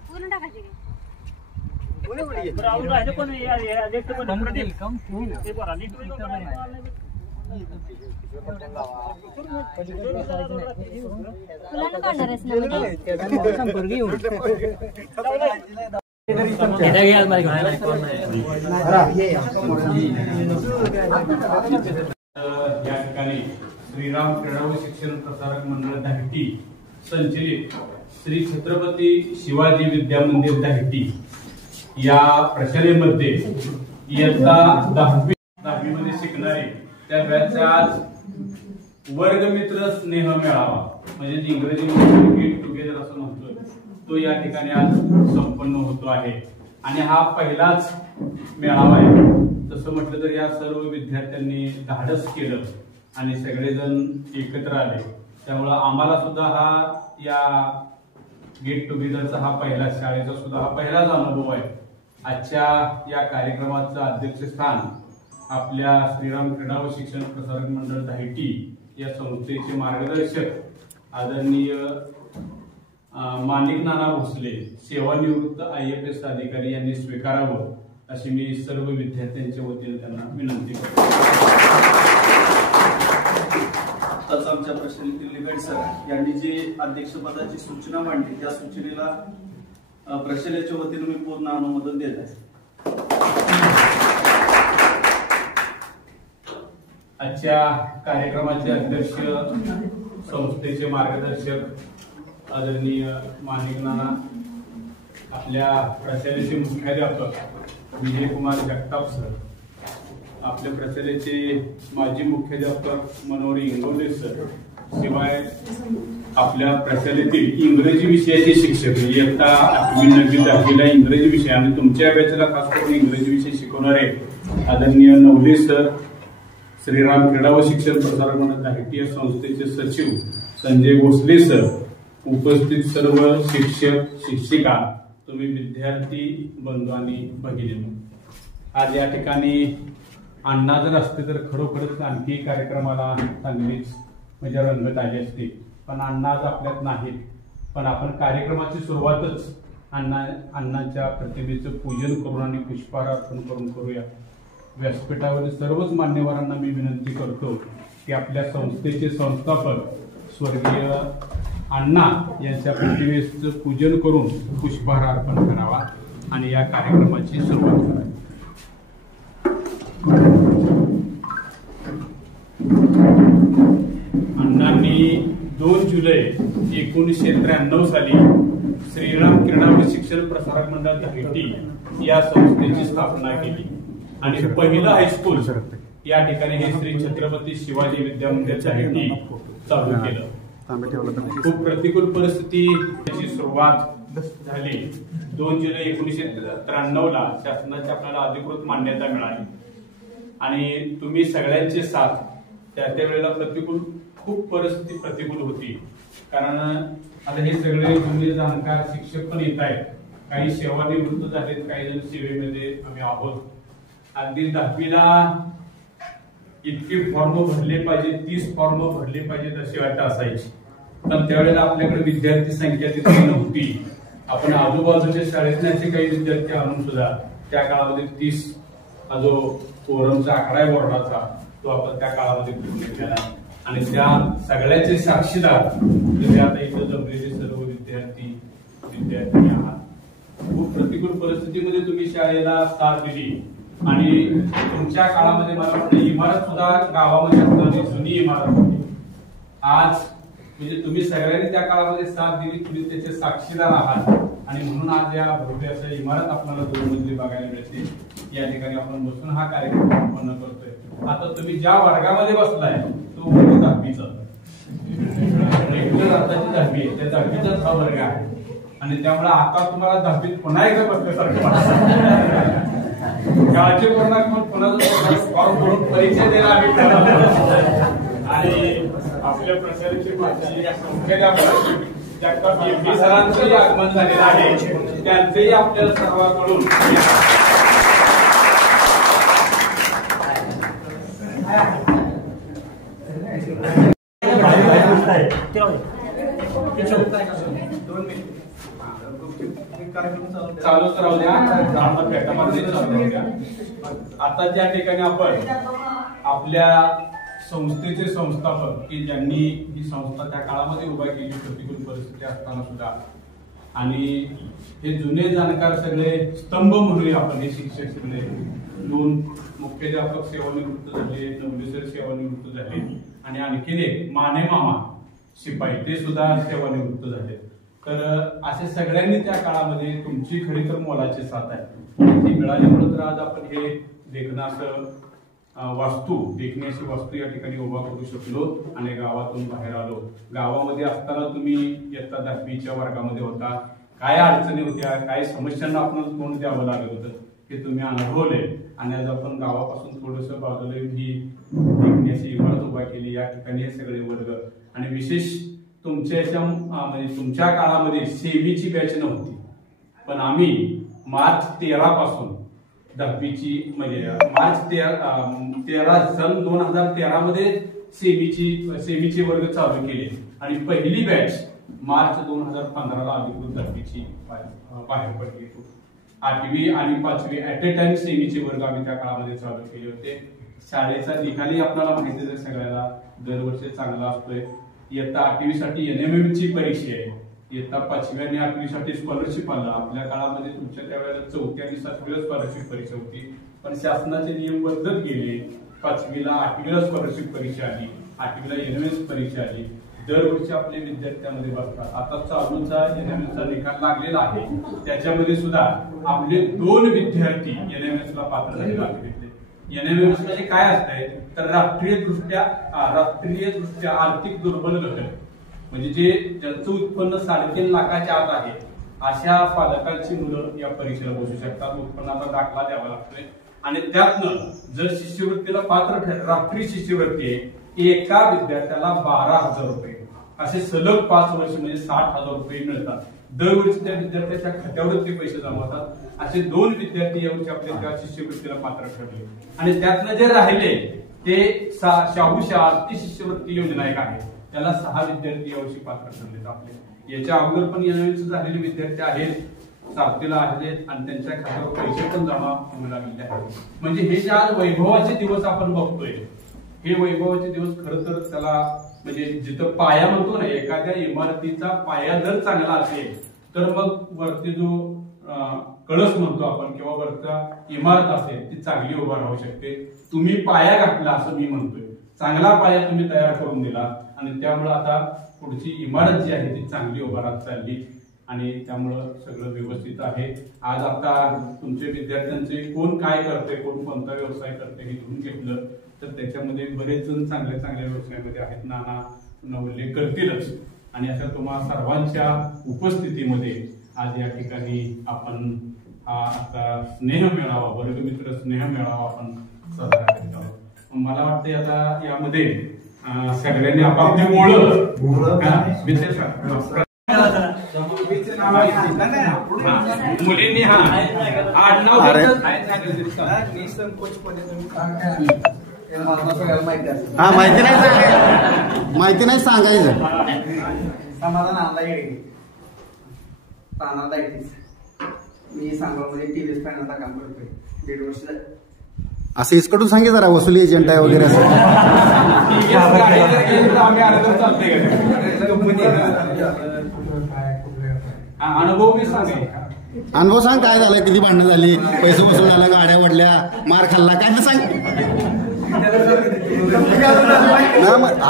पूर्ण टाकायचे या ठिकाणी श्रीराम क्रीडा व शिक्षण प्रसारक मंडळ दाहिटी संचलित श्री छत्रपती शिवाजी विद्या मंदिर दाहिटी या प्रशालेमध्ये इयत्ता 10वी मध्ये शिकणारे त्या बॅचचा आज वर्गमित्र स्नेह मेळावा म्हणजे इंग्रजीमध्ये गेट टुगेदर असं म्हणतोय तो या ठिकाणी आज संपन्न होतो आहे आणि हा पहिलाच मेळावा आहे। तसं म्हटलं तर या सर्व विद्यार्थ्यांनी धाडस केलं आणि सगळेजण एकत्र आले, त्यामुळे आम्हाला सुद्धा हा या गेट टुगेदरचा हा पहिला शाळेचा सुद्धा हा पहिलाच अनुभव आहे। आजच्या या कार्यक्रमाचं अध्यक्षस्थान आपल्या श्रीराम क्रीडा व शिक्षण प्रसारक मंडळ दाहिटी या संस्थेचे मार्गदर्शक आदरणीय माणिक नाना भोसले सेवानिवृत्त IAS अधिकारी यांनी स्वीकारावं अशी मी सर्व विद्यार्थ्यांच्या वतीने त्यांना विनंती करतो। आताच आमच्या प्रशालेतील लिगड सर यांनी जी अध्यक्षपदाची सूचना मांडली त्या सूचनेला प्रशालेच्या वतीने मी पूर्ण अनुमोदन देत आहे। आजच्या कार्यक्रमाचे अध्यक्ष संस्थेचे मार्गदर्शक आदरणीय माणिक नाना, आपल्या प्रशालेचे मुख्याध्यापक विजयकुमार जगताप सर, आपल्या प्रशालेचे माजी मुख्याध्यापक मनोहर इंगवले सर, शिवाय आपल्या प्रशालेतील इंग्रजी विषयाचे शिक्षक इयत्ता 8वी 9वी 10वीला इंग्रजी विषय आणि तुमच्या बॅचला खास करून इंग्रजी विषय शिकवणारे आदरणीय नवले सर, श्रीराम क्रीडा व शिक्षण प्रसारक मंडळ दाहिटी या संस्थेचे सचिव संजय भोसले सर, उपस्थित सर्व शिक्षक शिक्षिका, तुम्ही विद्यार्थी बंधू आणि भगिनी, आज या ठिकाणी अण्णा जर असते तर खरोखरच आणखी कार्यक्रमाला चांगलीच म्हणजे रंगत आली असते, पण अण्णा आज आपल्यात नाहीत। पण आपण कार्यक्रमाची सुरुवातच अण्णांच्या प्रतिमेचं पूजन करून आणि पुष्पहार अर्पण करून करूया। व्यासपीठावरील सर्वच मान्यवरांना मी विनंती करतो की आपल्या संस्थेचे संस्थापक स्वर्गीय अण्णा यांच्या प्रतिमेचं पूजन करून पुष्पहार अर्पण करावा आणि या कार्यक्रमाची सुरुवात करावी। अण्णांनी 2 जुलै 1993 साली श्रीराम क्रीडा व शिक्षण प्रसारक मंडळ दाहिटी या संस्थेची स्थापना केली आणि पहिलं हायस्कूल या ठिकाणी हे श्री छत्रपती शिवाजी विद्या मंदिर दाहिटी चालू केलं। खूप प्रतिकूल परिस्थितीची सुरुवात झाली। 2 जुलै 1993 ला शासनाची आपल्याला अधिकृत मान्यता मिळाली आणि तुम्ही सगळ्यांचे साथ त्या वेळेला खूप परिस्थिती प्रतिकूल होती, कारण आता हे सगळे जुने जाणकार शिक्षक पण येत आहेत, काही सेवानिवृत्त झालेत, काही जण सेवेमध्ये आम्ही आहोत। अगदी 10वीला इतके फॉर्म भरले पाहिजे, 30 फॉर्म भरले पाहिजेत अशी वाट असायची, पण त्यावेळेला आपल्याकडे विद्यार्थी संख्या तितकी नव्हती। आपण आजूबाजूच्या शाळेतले असे काही विद्यार्थी आणून सुद्धा त्या काळामध्ये 30 हा जो फोरमचा आकडा आहे बोर्डाचा तो आपण त्या काळामध्ये पूर्ण केला आणि त्या सगळ्याचे साक्षीदार तुम्ही आता इथं जमलेले सर्व विद्यार्थी आहात। खूप प्रतिकूल परिस्थितीमध्ये तुम्ही शाळेला साथ दिली आणि तुमच्या काळामध्ये मला वाटतं इमारत सुद्धा गावामध्ये असणारी जुनी इमारत होती। आज म्हणजे तुम्ही सगळ्यांनी त्या काळामध्ये साथ दिली, तुम्ही त्याचे साक्षीदार आहात आणि म्हणून आज या भव्य अशा इमारत आपल्याला 2 मजली बघायला मिळते। या ठिकाणी आपण बसून हा कार्यक्रम संपन्न करतोय। आता तुम्ही ज्या वर्गामध्ये बसलाय तो वर्ग 10वीचा रेग्युलर आताची 10वी आहे, त्या 10वीचाच हा वर्ग आहे आणि त्यामुळे आता तुम्हाला 10वीत पुन्हा एकदा बसल्यासारखं काळजीपूर्वक पुन्हा फॉर्म भरून परिचय द्यायला आम्ही आणि आपल्या प्रशालेचे मुख्याध्यापक जगताप सरांचंही आगमन झालेलं आहे, त्यांचेही आपल्या सर्वांकडून चालूच राहू द्या. आता ज्या ठिकाणी आपण आपल्या संस्थेचे संस्थापक की ज्यांनी ही संस्था त्या काळामध्ये उभा केली प्रतिकूल परिस्थिती असताना सुद्धा, आणि हे जुने जाणकार सगळे स्तंभ म्हणूया आपण, हे शिक्षक सगळे 2 मुख्याध्यापक सेवानिवृत्त झाले, नवलेसर सेवानिवृत्त झाले, आणि आणखीन एक माने मामा शिपाई ते सुद्धा सेवानिवृत्त झाले. तर असे सगळ्यांनी त्या काळामध्ये तुमची खरी तर मोलाची साथ आहे ती मिळाल्यामुळे तर आज आपण हे देखण्याचं देखण्याची वास्तू या ठिकाणी उभा करू शकलो आणि गावातून बाहेर आलो. गावामध्ये असताना तुम्ही इयत्ता 10वीच्या वर्गामध्ये होता, काय अडचणी होत्या, काय समस्यांना आपल्याला तोंड द्यावं लागत होतं हे तुम्ही अनुभवले, आणि आज आपण गावापासून थोडस बाजूला ही देखण्याची इमारत उभा केली. या ठिकाणी हे सगळे वर्ग, आणि विशेष म्हणजे तुमच्या काळामध्ये सेमीची बॅच नव्हती, पण आम्ही मार्च 13 पासून 10वीची म्हणजे मार्च 13 सन 2013 मध्ये सेमीचे वर्ग चालू केले, आणि पहिली बॅच मार्च 2015 अधिकृत 10वीची बाहेर पडली. 8वी आणि 5वी ऍट ए टाइम सेमीचे वर्ग आम्ही त्या काळामध्ये चालू केले होते. शाळेचा निकाली आपल्याला माहिती आहे सगळ्याला, दरवर्षी चांगला असतोय. इयत्ता 8वी साठी NMM ची परीक्षा आहे, इयत्ता 5वी आणि 8वी साठी स्कॉलरशिप आलं. आपल्या काळामध्ये तुमच्या त्यावेळेला 4थी आणि 7वीला स्कॉलरशिप परीक्षा होती, पण शासनाचे नियम बदलत गेले. 5वीला 8वीला स्कॉलरशिप परीक्षा आली, 8वीला NMS परीक्षा आली. दरवर्षी आपले विद्यार्थ्यांमध्ये बसतात. आता चालूचा NMS चा निकाल लागलेला आहे, त्याच्यामध्ये सुद्धा आपले 2 विद्यार्थी NMS ला पात्र झालेले आहेत. NMS म्हणजे काय असतंय तर राष्ट्रीय दृष्ट्या आर्थिक दुर्बल घटक, म्हणजे ज्यांचं उत्पन्न 3.5 लाखाच्या आत आहे अशा पालकांची मुलं या परीक्षेला बसू शकतात. उत्पन्नाचा दाखला द्यावा लागतोय, आणि त्यातनं जर शिष्यवृत्तीला पात्र राष्ट्रीय शिष्यवृत्ती आहे, एका विद्यार्थ्याला 12,000 रुपये असे सलग 5 वर्ष म्हणजे 60,000 रुपये मिळतात. दरवर्षी त्या विद्यार्थ्याच्या खात्यावर ते पैसे जमा होतात. असे 2 विद्यार्थी यावर्षी आपल्या त्या शिष्यवृत्तीला पात्र ठरले, आणि त्यातनं जे राहिले ते शाहू आर्थिक शिष्यवृत्ती योजना एक आहे, त्याला 6 विद्यार्थी यावर्षी पात्र ठरलेत. आपले याच्या अगोदर पण NMS झालेले विद्यार्थी आहेत, 7वीला आहेत, आणि त्यांच्या खात्यावर पैसे पण जमा होऊ लागलेले आहेत. म्हणजे हे जे आज वैभवाचे दिवस आपण बघतोय, हे वैभवाचे दिवस खरं तर त्याला म्हणजे जिथं पाया म्हणतो ना, एखाद्या इमारतीचा पाया जर चांगला असेल तर मग वरती जो कळस म्हणतो आपण किंवा वरचा इमारत असेल ती चांगली उभा राहू शकते. तुम्ही पाया घातला असं मी म्हणतोय, चांगला पाया तुम्ही तयार करून दिला, आणि त्यामुळे आता पुढची इमारत जी आहे ती चांगली उभा राहत चालली, आणि त्यामुळं सगळं व्यवस्थित आहे. आज आता तुमच्या विद्यार्थ्यांचे कोण काय करते, कोण कोणता व्यवसाय करते हे धुवून घेतलं तर त्याच्यामध्ये बरेच जण चांगल्या चांगल्या व्यवसायामध्ये आहेत, नाना नवले करतीलच. आणि अशा तुम्हा सर्वांच्या उपस्थितीमध्ये आज या ठिकाणी आपण हा आता स्नेह मेळावा, वर्गमित्र स्नेह मेळावा आपण साजरा करीत आहोत. मला वाटतं आता यामध्ये सगळ्यांनी आपापली ओळख मुलींनी माहिती नाही सांगायचं. समाधान मी सांगोलमध्ये टीव्ही फायनान्सचा काम करतोय 1.5 वर्ष. असं इसकडून सांगे जरा, वसुली एजंट आहे वगैरे असं. अनुभव सांग, काय झालं, किती भांडणं झाली, पैसे वसूल झाला, गाड्या वडल्या, मार खाल्ला, काय ना सांग.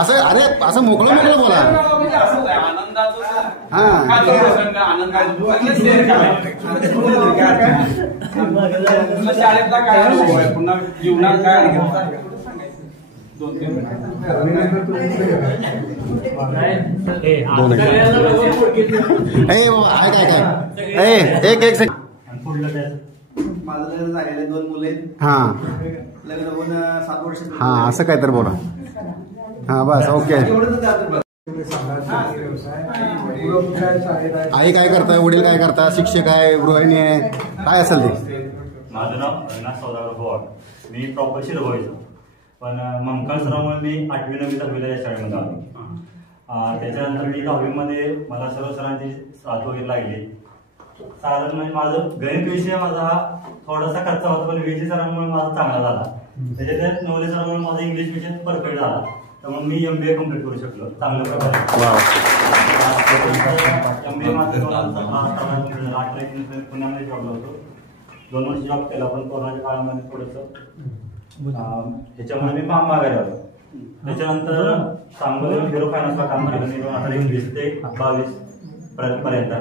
असं अरे असं मोकळं मोकळं बोला. शाळेतला काय अनुभव आहे, पुन्हा जीवनात काय अनुभव आहे? एक सेकंड. माझं लग्न झालेलं 2 मुलं आहेत. हा लग्न होऊन 7 वर्ष. हा असं काय तर बोला. हा बस ओके. आई काय करताय, वडील काय करतात, शिक्षक आहे, गृहिणी आहे, काय असेल ते. माझं नाव रघुनाथ सौदागर पवार, मी प्रॉपर शिरवायचो, पण मंकाळ सरामुळे मी 8वी 9वी 10वीला या शाळेमध्ये आलो. त्याच्यानंतर मी 10वीमध्ये मला सर्व सरांची साथ वगैरे लागली. साधारण म्हणजे माझं गणित विषय माझा हा थोडासा कच्चा होता, पण विजय सरांमुळे माझा चांगला झाला. त्याच्यात नवले सरांमुळे माझा इंग्लिश विषय परफेक्ट झाला, त्यामुळे मी MBA कम्प्लीट करू शकलो चांगल्या प्रकारे. MBA माझं 2018 पुण्यामध्ये जॉबला होतो. 2 वर्ष जॉब केला, पण कोरोनाच्या काळामध्ये थोडंसं ह्याच्यामुळे मी माघारी आलो. त्याच्यानंतर सांगोला हिरो फायनान्सला काम केलं मी 2021 ते 22 पर्यंत.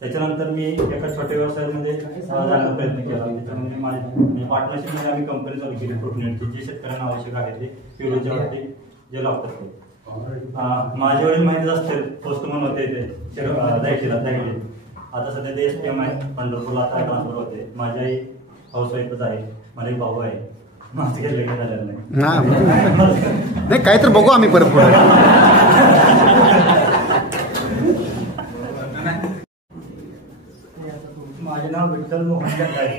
त्याच्यानंतर मी एका छोट्या व्यवसायामध्ये जाण्याचा प्रयत्न केला. त्याच्यामध्ये माझी पार्टनरशिपमध्ये आम्ही कंपनी चालू केली प्रोटीनची, जे शेतकऱ्यांना आवश्यक आहे ते पिरोच्यावरती जे लागतात ते. माझे वडील माहितीच असतील, पोस्टमन होते ते दायखिला. आता सध्या ते SPM आहे पंढरपूरला, आता ट्रान्सफर होते. माझी आई हाऊसवाईफच आहे, मला एक भाऊ आहे. माझं काही लग्न झालेलं नाही, काय तर बघू आम्ही परत पुढे. माझे नाव विठ्ठल मोहन जगदाळे.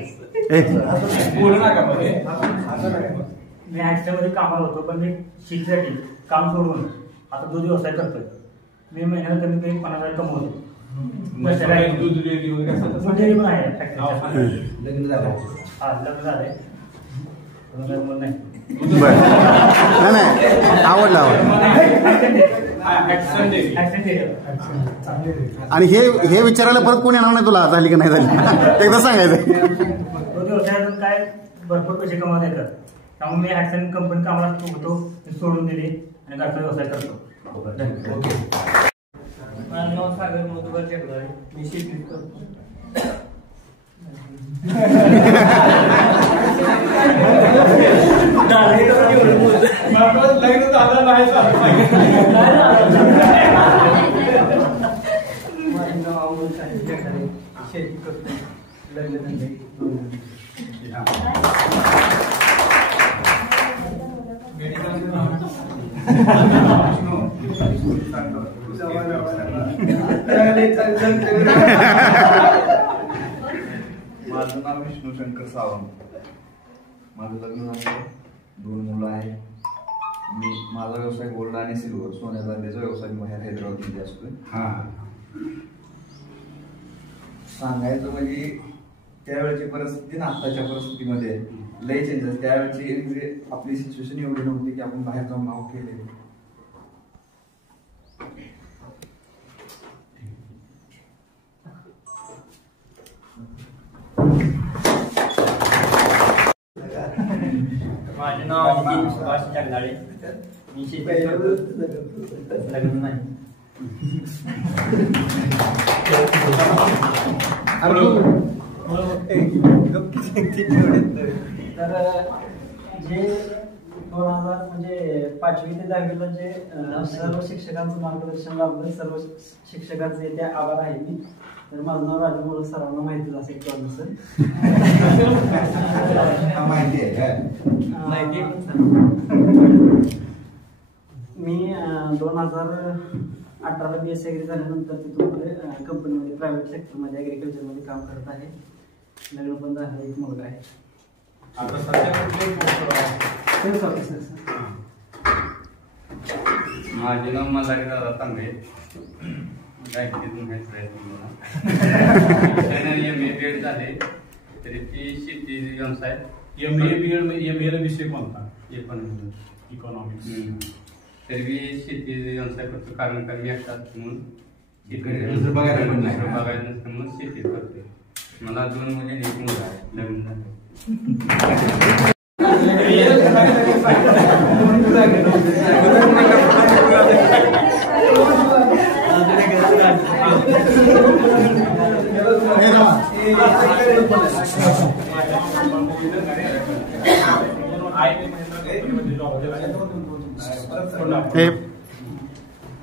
मी ॲक्सिडेंटमध्ये कामाला होतो, पण मी शिकसाठी काम सोडून आता दूध व्यवसाय करतोय. मी महिन्याला कमीत कमी 50,000 कमवतो. डेअरी पण आहे. लग्न झालं. हा, लग्न झालंय. नाही आवडला. आणि हे विचारायला परत कोण येणार नाही तुला, झाली की नाही झाली, एकदा सांगायचं. दूध व्यवसायातून काय भरपूर पैसे कमावता येतात, त्यामुळे मी ॲक्सिडेंट कंपनी कामाला होतो, सोडून दिली आणि घरचा व्यवसाय करतो. माझं नाव सागर मधुकर जगदाळे. मी शेती करतो. लग्न झालं नाही. माझं नाव अमोल साहेब जगदाळे. शेती करतो. लग्न धंदे. माझं नाव विष्णू शंकर सावंत. माझं लग्न झालं, 2 मुलं आहेत. माझा व्यवसाय गोल्ड आणि सिल्वर सोन्या चांदीचा व्यवसाय बाहेर हैदराबादमध्ये असतोय. सांगायचं म्हणजे त्यावेळेची परिस्थिती ना आताच्या परिस्थितीमध्ये लय चेंजेस. त्यावेळेची म्हणजे आपली सिच्युएशन एवढी नव्हती की आपण बाहेर जाऊन भाव केले. माझं नाव सुभाष जगदाळे. मी शेती करतो. लग्न नाही. तर जे 2000 म्हणजे 5वी ते 10वीला जे सर्व शिक्षकांचं मार्गदर्शन लाभलं, सर्व शिक्षकांचे त्या आभार आहे मी. तर माझं नाव राजू मोडक, सर्वांना माहितीच असेल किंवा नसेल. माहिती आहे. मी 2018ला BSc ऍग्री झाल्यानंतर तिथून कंपनीमध्ये प्रायव्हेट सेक्टरमध्ये ॲग्रिकल्चरमध्ये काम करत आहे. लग्न पण झालं, एक मुलगा आहे. आता सध्या माझे नाव मल्हारी दादा तांबे. MA BEd झाले, तरी ती शेती व्यवसाय. MA BEd विषय कोणता? इकॉनॉमिक्स. तरी मी शेती व्यवसाय करतो, कारण मी एकटाच म्हणून बघायला पण नाही. बघायला नसतं म्हणून शेती करते. मला 2 मुली आणि 1 मुलगा आहे. लग्न झालं.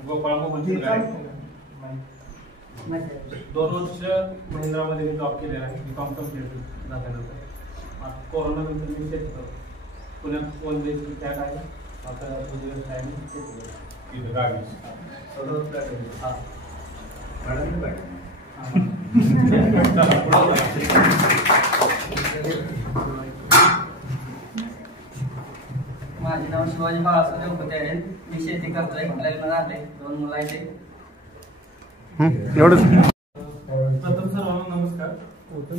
गोपाळ 2 वर्ष महिंद्रामध्ये जॉब केलेला आहे. BCom कंप्लीट झाल्यानंतर कोरोना नंतर मी शेती पुण्यात वनदेशी त्या काय आता व्यवसायाने तिथं गावी माझे नाव शिवाजी बाळासाहेब देवपते आहे. मी शेती करतोय. लग्न झाले, 2 मुलं आहेत. एवढंच. प्रथम सर्वांना नमस्कार.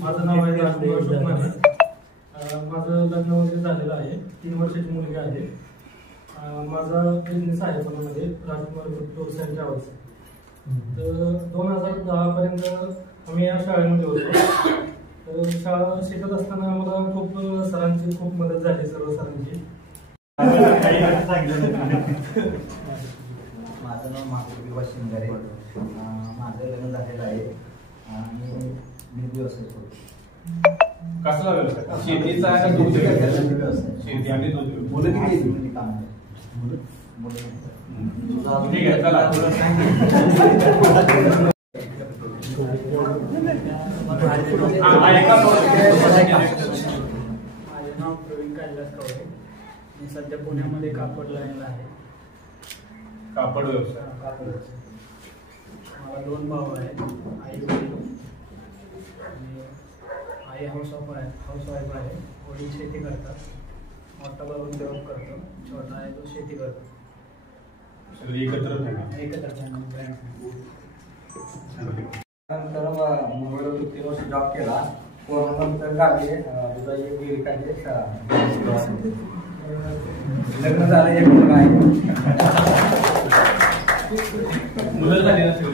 माझं नाव आहे राजकुमार शुकमाने. माझं लग्न वगैरे झालेलं आहे. 3 वर्षाची मुलगी आहे. माझा बिझनेस आहे पुण्यामध्ये, राजकुमार टूर्स अँड ट्रॅव्हल्स. तर 2010 पर्यंत आम्ही या शाळेमध्ये होतो. तर शाळा शिकत असताना आम्हाला खूप सरांची खूप मदत झाली, सर्व सरांची. माझं नाव महादेव शिंगारे. माझं लग्न झालेलं आहे आणि मी व्यवसाय करतो. कसला व्यवसाय? शेतीचा आहे का दूध व्यवसाय? शेती आणि दूध व्यवसाय. मुलं किती काम आहे? ठीक आहे, चला. माझे नाव प्रवीण कैलास कवळे. मी सध्या पुण्यामध्ये कापड लाईनला आहे. कापड व्यवसाय. मला 2 भाऊ आहेत, आई वडील. आणि आई हाऊसवाईफ आहे. वडील शेती करतात. मोठा भाऊ जॉब करतो, छोटा आहे तो शेती करतो. सगळी एकत्र नंतर मुंबईला 3 वर्ष जॉब केला. कोरोनानंतर गावी दुधाची डेअरी काढली. लग्न झालं, 1 मुलगा आहे. मुलं झाली नसेल.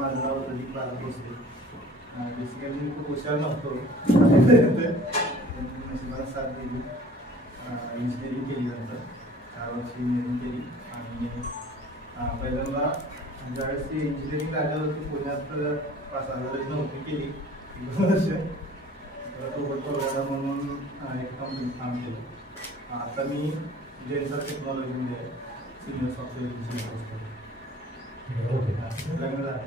माझं नाव प्रदीप बाला भोसले. बेसिकली मी खूप हुशार नव्हतो. मला साथ दिली. इंजिनिअरिंग केली नंतर 4 वर्ष इंजिनिअरिंग केली. आणि पहिल्यांदा ज्यावेळेस ती इंजिनिअरिंग झाल्यावरती पुण्यात 5,000 नोकरी केली 1 वर्ष. सोबत परवाना म्हणून एक कंपनीत काम केलं. आता मी जेन्सर टेक्नॉलॉजीमध्ये आहे, सिनियर सॉफ्टवेअर इंजिनियर असतो. लग्न झालं.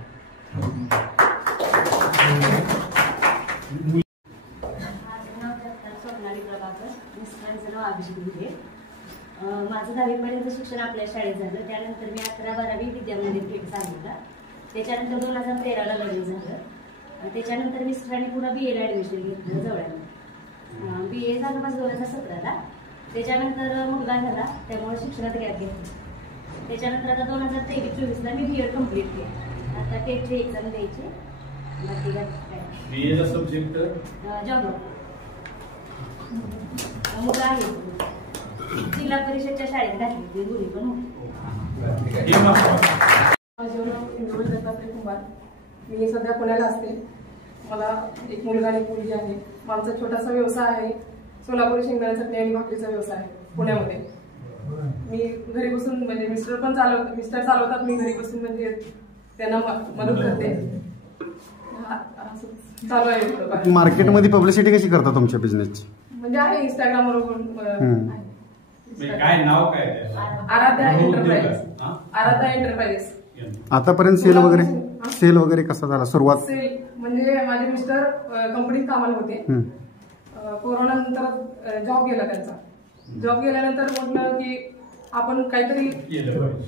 माझं 10वीपर्यंत शिक्षण आपल्या शाळेत झालं. त्यानंतर मी 11-12वी विद्यामंदिर पेठ सांगितलं. त्याच्यानंतर 2013ला लग्न झालं. त्याच्यानंतर मिस्टरांनी पुन्हा BA ला ॲडमिशन घेतलं जवळमध्ये. BA झालं माझं 2017ला. त्याच्यानंतर मुलगा झाला, त्यामुळे शिक्षणात गॅप घेतला. त्याच्यानंतर आता 2023-24ला मी BA कम्प्लीट केलं. आता टेटची एक्झाम द्यायची. बाकी BA सब्जेक्ट जॉब. मुलं आहे, जिल्हा परिषदच्या शाळेत घातली, मुली पण होती. माझं नाव इंदुबल दत्तात्रय कुमार. मी सध्या पुण्याला असते. मला 1 मुलगा आणि 1 मुलगी आहे. आमचा छोटासा व्यवसाय आहे, सोलापुरी शेंगदाणा चटणी आणि भाकरीचा व्यवसाय आहे पुण्यामध्ये. मी घरी बसून म्हणजे मिस्टर चालवतात, मी घरी बसून म्हणजे त्यांना मदत करते. चालू आहे. मार्केटमध्ये पब्लिसिटी कशी करता तुमच्या बिझनेसची? म्हणजे आहे इंस्टाग्रामवर. काय नाव काय? आराध्या एंटरप्राइजेस. आतापर्यंत सेल वगैरे कसा झाला सुरुवात? सेल म्हणजे माझे मिस्टर कंपनीत कामाला होते. कोरोना नंतर जॉब गेला त्यांचा. जॉब गेल्यानंतर म्हटलं की आपण काहीतरी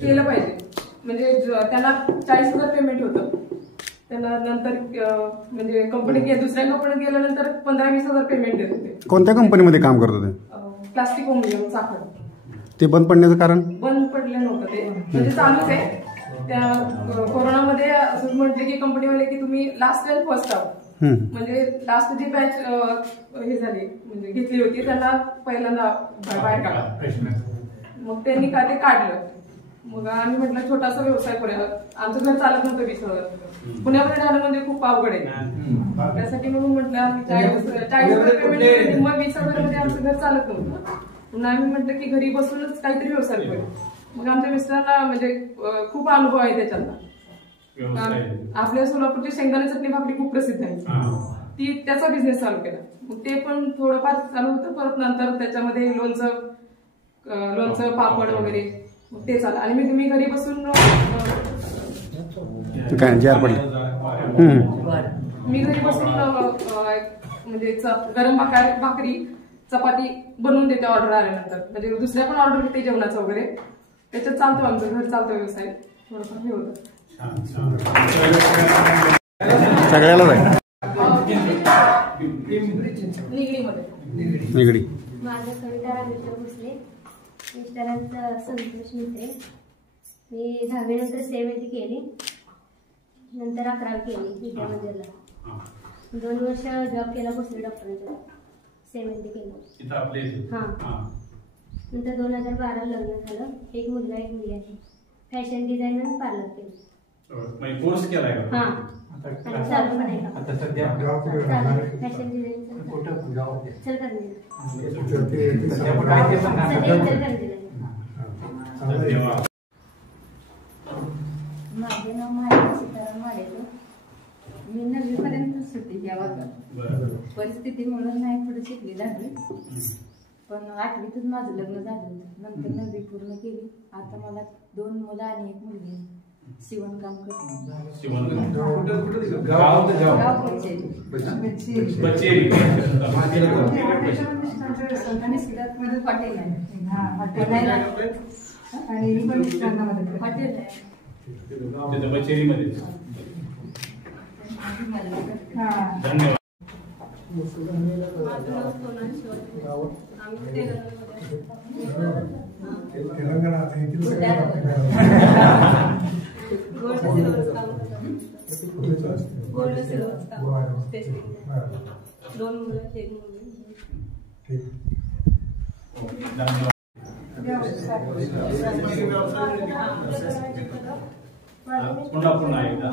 केलं पाहिजे. म्हणजे त्यांना 40,000 पेमेंट होतं. त्यांना नंतर म्हणजे कंपनीत दुसऱ्या कंपनीत गेल्यानंतर 15-20,000 पेमेंट देत होते. कोणत्या कंपनीमध्ये काम करत होते? प्लास्टिक ओमिनियम साखर. ते बंद पडण्याचं कारण? बंद पडलं नव्हतं ते, म्हणजे चालूच आहे. त्या कोरोनामध्ये असं म्हटले की कंपनीवाले की तुम्ही लास्ट अँड फर्स्ट आउट, म्हणजे लास्ट जी बॅच हे झाली म्हणजे घेतली होती त्यांना पहिल्यांदा बाहेर काढला. मग त्यांनी का ते काढलं. मग आम्ही म्हटलं छोटासा व्यवसाय करूया. आमचं घर चालत नव्हतं 20,000. पुण्यामध्ये राहणं म्हणजे खूप अवघड आहे. त्यासाठी म्हणून म्हटलं आम्ही 40,000 पेमेंट मग 20,000 मध्ये आमचं घर चालत नव्हतं. म्हणून आम्ही म्हटलं की घरी बसूनच काहीतरी व्यवसाय करूया. मग आमच्या मिस्टरांना म्हणजे खूप अनुभव आहे त्याच्यातला. आपल्या सोलापूरची शेंगदाणा चटणी भाकरी खूप प्रसिद्ध आहे. त्याचा बिझनेस चालू केला. मग ते पण थोडंफार चालू होतं. परत नंतर त्याच्यामध्ये लोणचं पापड वगैरे ते चालू. आणि मी घरी बसून मी घरी बसून म्हणजे गरम भाकरी चपाती बनवून देते ऑर्डर आल्यानंतर, म्हणजे दुसऱ्या पण ऑर्डर घेते जेवणाचं वगैरे, त्याच्यात चालतो आमचं घर, चालतो व्यवसाय थोडंफार हे होतं. सगळ्याला जाईल निगडी. माझं कविता रामेश्वर भोसले, मिस्टरांचं संतोष मित्रे. मी 10वी नंतर सेवेची केली, नंतर 11वी केली विद्या मंदिरला. 2 वर्ष जॉब केला भोसले डॉक्टरांच्या, सेवेची केली. हां, नंतर 2012 लग्न झालं. एक मुलगा एक मुलगी आहे. फॅशन डिझाईन आणि पार्लर केलं. कोर्स केलाय का? हां, चालू पण आहे का? फॅशन डिझाईन माझे नाव माहिती सीताराम माडेकर. मी 9वी पर्यंतच होते या वर्गात. परिस्थितीमुळे नाही पुढे शिकली 10वी, पण 8वीतच माझं लग्न झालं होतं. नंतर 9वी पूर्ण केली. आता मला 2 मुलं आणि 1 मुलगी. शिवणकाम करते. हॉटेल आहे बचेरीमध्ये. धन्यवाद. गोल्ड सिल्वर काम, टेस्टिंग. 2 मुलं 1 मुलगी. पुन्हा एकदा.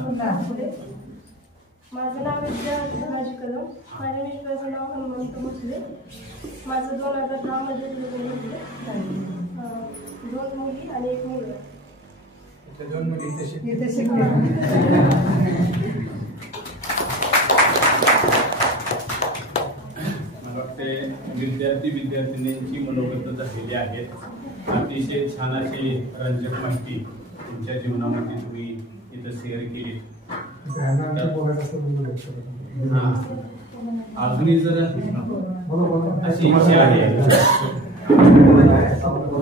माझं नाव विद्या धनाजी कदम. माझ्या मिस्टरांचं नाव हनुमंत भोसले. माझं 2010 मध्ये लग्न झालं. 2 मुली आणि 1 मुलगा. 2 मुली मला वाटते विद्यार्थी-विद्यार्थिनींची मनोगत झालेली आहेत. अतिशय छान अशी रंजक माहिती तुमच्या जीवनामध्ये तुम्ही इथं शेअर केली. अजूनही जर अशी इच्छा आहे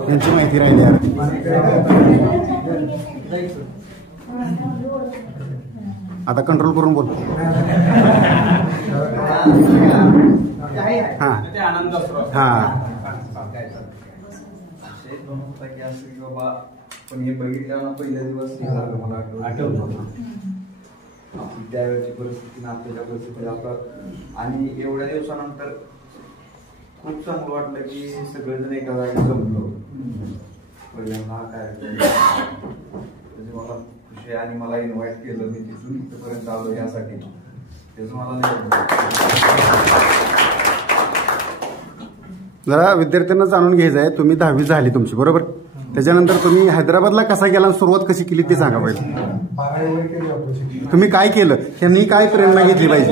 त्यांची माहिती राहिली आहे. आता कंट्रोल करून बोल. आनंद असं की बाबा पण हे बघितल्यानं पहिल्या दिवस झालं मला आठवलं आपली त्यावेळेची परिस्थिती आपल्याच्या परिस्थिती आपला. आणि एवढ्या दिवसानंतर खूप चांगलं वाटलं की सगळेजण एका जागी जमलो. पहिल्यांदा हा कार्यक्रम त्याची मला खुशी आहे. आणि मला इन्व्हाइट केलं, मी तिथून इथपर्यंत आलो यासाठी, त्याचं मला नाही. जरा विद्यार्थ्यांना जाणून घ्यायचं आहे, तुम्ही 10वी झाली तुमची बरोबर, त्याच्यानंतर तुम्ही हैदराबादला कसा गेला, सुरुवात कशी केली ते सांगा पाहिजे. तुम्ही काय केलं, त्यांनी काय प्रेरणा घेतली पाहिजे.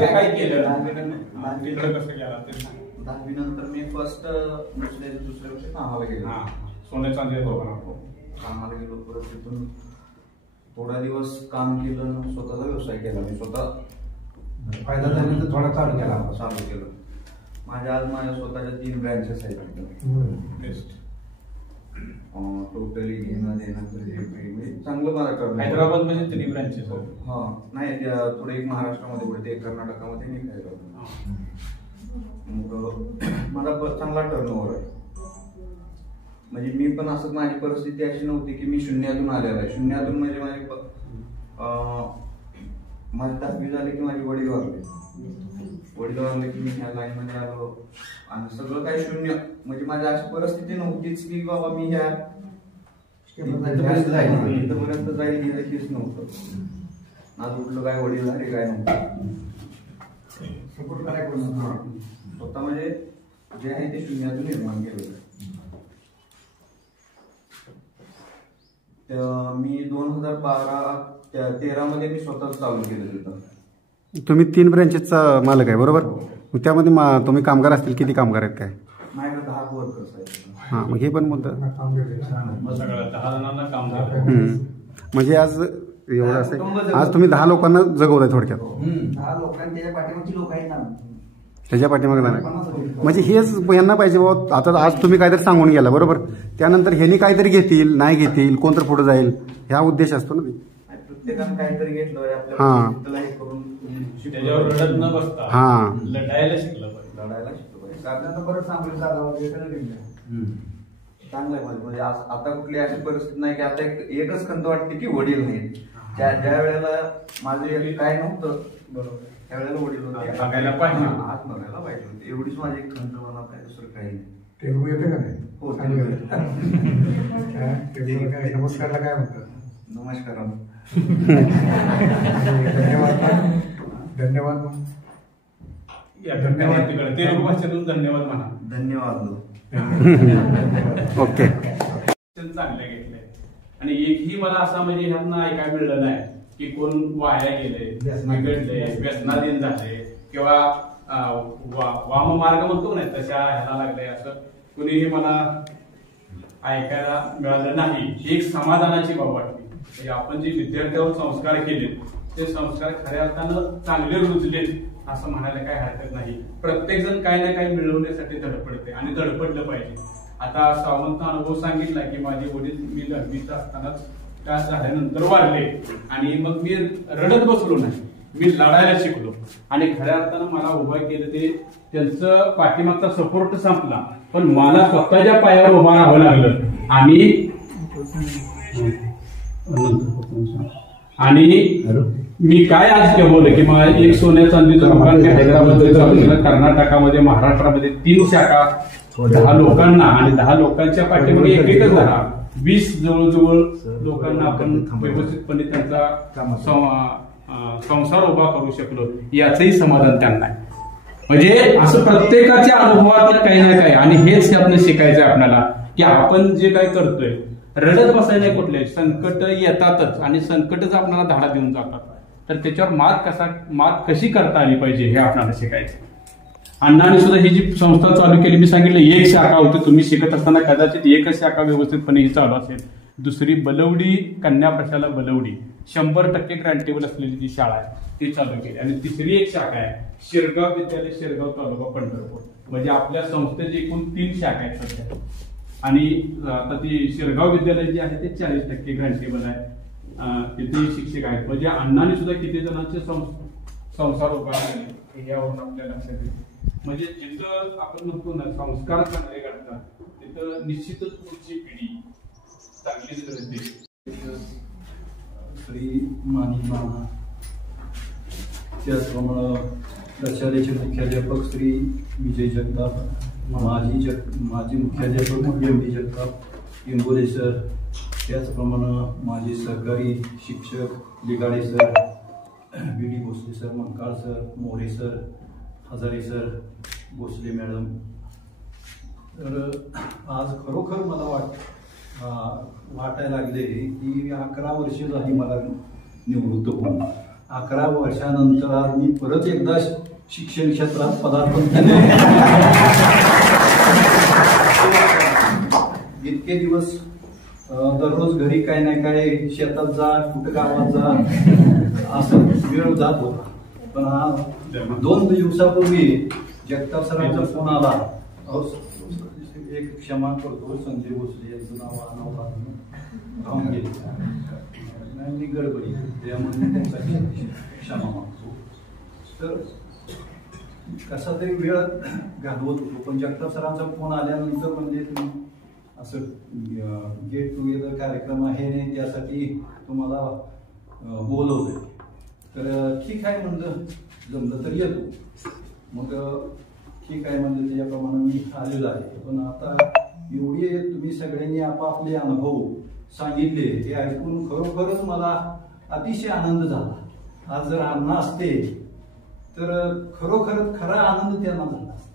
10वी नंतर मी फर्स्ट दुसऱ्या वर्षी कामाला गेलो. कामाला गेलो. परत तिथून थोडा दिवस काम केलं, स्वतःचा व्यवसाय केला. मी स्वतः फायदा झाल्यानंतर थोडा चालू केलं. माझ्या स्वतःच्या 3 ब्रँचेस आहेत. टोटली घेणं देणं चांगलं मला करणं. हैदराबाद मध्ये 3 ब्रँचेस. हा नाही, थोडं एक महाराष्ट्रामध्ये पडते, एक कर्नाटकामध्ये, एक हैदराबाद. मग माझा चांगला टर्नओव्हर आहे. म्हणजे मी पण असं, माझी परिस्थिती अशी नव्हती की मी शून्यातून आलेला आहे. शून्यातून म्हणजे माझी 10वी झाली की माझे वडील वारले की मी ह्या लाईन मध्ये आलो आणि सगळं काही शून्य. म्हणजे माझी अशी परिस्थिती नव्हतीच की बाबा मी ह्या इथपर्यंत जाईल हे नक्कीच नव्हतं. ना कुठलं काय वडील झाले काय नव्हतं. सपोर्ट करायला कोण स्वतः म्हणजे जे आहे ते शून्यातून निर्माण केलं. मी 2013 मध्ये मी स्वतः चालू केलं तिथं. तुम्ही 3 ब्रँचेसचा मालक आहे बरोबर. त्यामध्ये तुम्ही कामगार असतील, किती कामगार आहेत काय. माझ्याकडे 10 वर्कर्स आहेत. हां, मग हे पण बोलतात 10 जणांना काम झालं. म्हणजे आज एवढं असं आज तुम्ही 10 लोकांना जगवलंय थोडक्यात. 10 लोकांनी त्याच्या पाठीमागची लोक आहेत ना. त्याच्या पाठीमागे नाही म्हणजे हेच यांना पाहिजे बाबा. आता आज तुम्ही काहीतरी सांगून गेला बरोबर, त्यानंतर ह्यांनी काहीतरी घेतील नाही घेतील कोणतर पुढे जाईल ह्या उद्देश असतो ना. प्रत्येकानं काहीतरी घेतलं हां त्याच्यावर रडत न बसता हां लढायला शिकलं पाहिजे. लढायला शिकलं पाहिजे. कारण बरं सांगून चांगलं आहे म्हणजे आता कुठली अशी परिस्थिती नाही की आता एकच खंत वाटते की वडील नाहीत. ज्या वेळेला माझे काय नव्हतं बरोबर त्यावेळेला वडील होते बघायला पाहिजे आज बघायला पाहिजे होते. एवढीच माझी एक खंत मला काय दुसरं काही नाही. तेलगू येते का नाही? हो नमस्कारला काय म्हणतात? नमस्कार. धन्यवाद धन्यवाद तेलगू भाषेतून धन्यवाद म्हणा. धन्यवाद. ओके चांगलं घेतलंय आणि एकही मला असा म्हणजे ह्यांना ऐकायला मिळलं नाही की कोण वाया गेले बिघडले व्यसनाधीन झाले किंवा वाम मार्ग म्हणतो नाही तशा ह्याला लागले असं कुणीही मला ऐकायला मिळालं नाही. एक समाधानाची बाब वाटली. म्हणजे आपण जे विद्यार्थ्यावर संस्कार केले ते संस्कार खऱ्या अर्थानं चांगले रुजले असं म्हणायला काय हरकत नाही. प्रत्येक जण काय ना काय मिळवण्यासाठी धडपडते आणि धडपडलं पाहिजे. आता सावंत अनुभव सांगितला की माझे वडील मी 10वीत असतानाच त्या झाल्यानंतर वारले आणि मग मी रडत बसलो नाही, मी लढायला शिकलो आणि खऱ्या अर्थानं मला उभा केलं ते त्यांचं पाठीमागचा सपोर्ट संपला पण मला स्वतःच्या पायावर उभा राहावं लागलं. आणि मी काय आज केलं की मला एक सोन्या चांदीचं दुकान हैदराबादमध्ये चालू केलं. कर्नाटकामध्ये महाराष्ट्रामध्ये 3 शाखा 10 लोकांना आणि 10 लोकांच्या पाठीमागे एकच झाला 20 जवळजवळ लोकांना आपण व्यवस्थितपणे त्यांचा संसार उभा करू शकलो याचंही समाधान त्यांना आहे. म्हणजे असं प्रत्येकाच्या अनुभवात काही ना काही आणि हेच आपण शिकायचं आहे आपल्याला की आपण जे काय करतोय रडत बसायला नाही. कुठले संकट येतातच आणि संकटच आपल्याला धाडा देऊन जातात तर त्याच्यावर मात कशी करता आली पाहिजे हे आपल्याला शिकायचं. अण्णाने सुद्धा ही जी संस्था चालू केली मी सांगितलं एक शाखा होती तुम्ही शिकत असताना कदाचित एकच शाखा व्यवस्थितपणे ही चालू असेल. दुसरी बलवडी कन्या प्रशाला बलवडी 100% ग्रँटेबल असलेली जी शाळा आहे ती चालू केली आणि तिसरी एक शाखा आहे शिरगाव विद्यालय शिरगाव तालुका पंढरपूर. म्हणजे आपल्या संस्थेची एकूण 3 शाखा आहेत सध्या आणि आता ती शिरगाव विद्यालय जे आहे ते 40% ग्रँटेबल आहे. तिथे शिक्षक आहेत. म्हणजे अण्णाने सुद्धा किती जणांचे संसार उभा केले यावरून आपल्याला लक्षात येते. म्हणजे जिथं आपण म्हणतो ना संस्कार चांगले घडतात तिथं निश्चितच पुढची पिढी चांगलीच घडते. श्री मानी मामा त्याचप्रमाणे प्रशालेचे मुख्याध्यापक श्री विजय जगताप, माजी मुख्याध्यापक एम.डी. जगताप इंगोले सर, त्याचप्रमाणे माजी सरकारी शिक्षक Ligade sir, B D. Bhosale sir, Mankal sir, More sir, Hazare sir, Bhosale madam. तर आज खरोखर मला वाटायला लागले की 11 वर्ष झाली मला निवृत्त होऊन. 11 वर्षानंतर आज मी परत एकदा शिक्षण क्षेत्रात पदार्पण केले. इतके दिवस दररोज घरी काय नाही काय शेतात जा कुठं गावात जा असं वेळ जात होता. पण 2 दिवसापूर्वी जगताप सरांचा फोन आला. एक क्षमा करतो संजय भोसले यांचं नाव राहून गेले मी गडबडी त्यामुळे त्यांचा क्षमा मागतो. तर कसा तरी वेळ घालवत होतो पण जगताप सरांचा फोन आल्यानंतर म्हणजे तुम्ही असं गेट टुगेदर कार्यक्रम आहे त्यासाठी तुम्हाला बोलवलंय तर ठीक आहे म्हणलं जमलं तर येतो. मग ठीक आहे म्हणजे त्याप्रमाणे मी आलेलो आहे. पण आता एवढे तुम्ही सगळ्यांनी आपापले अनुभव सांगितले हे ऐकून खरोखरच मला अतिशय आनंद झाला. आज जर अण्णा असते तर खरोखरच खरा आनंद त्यांना झाला असता.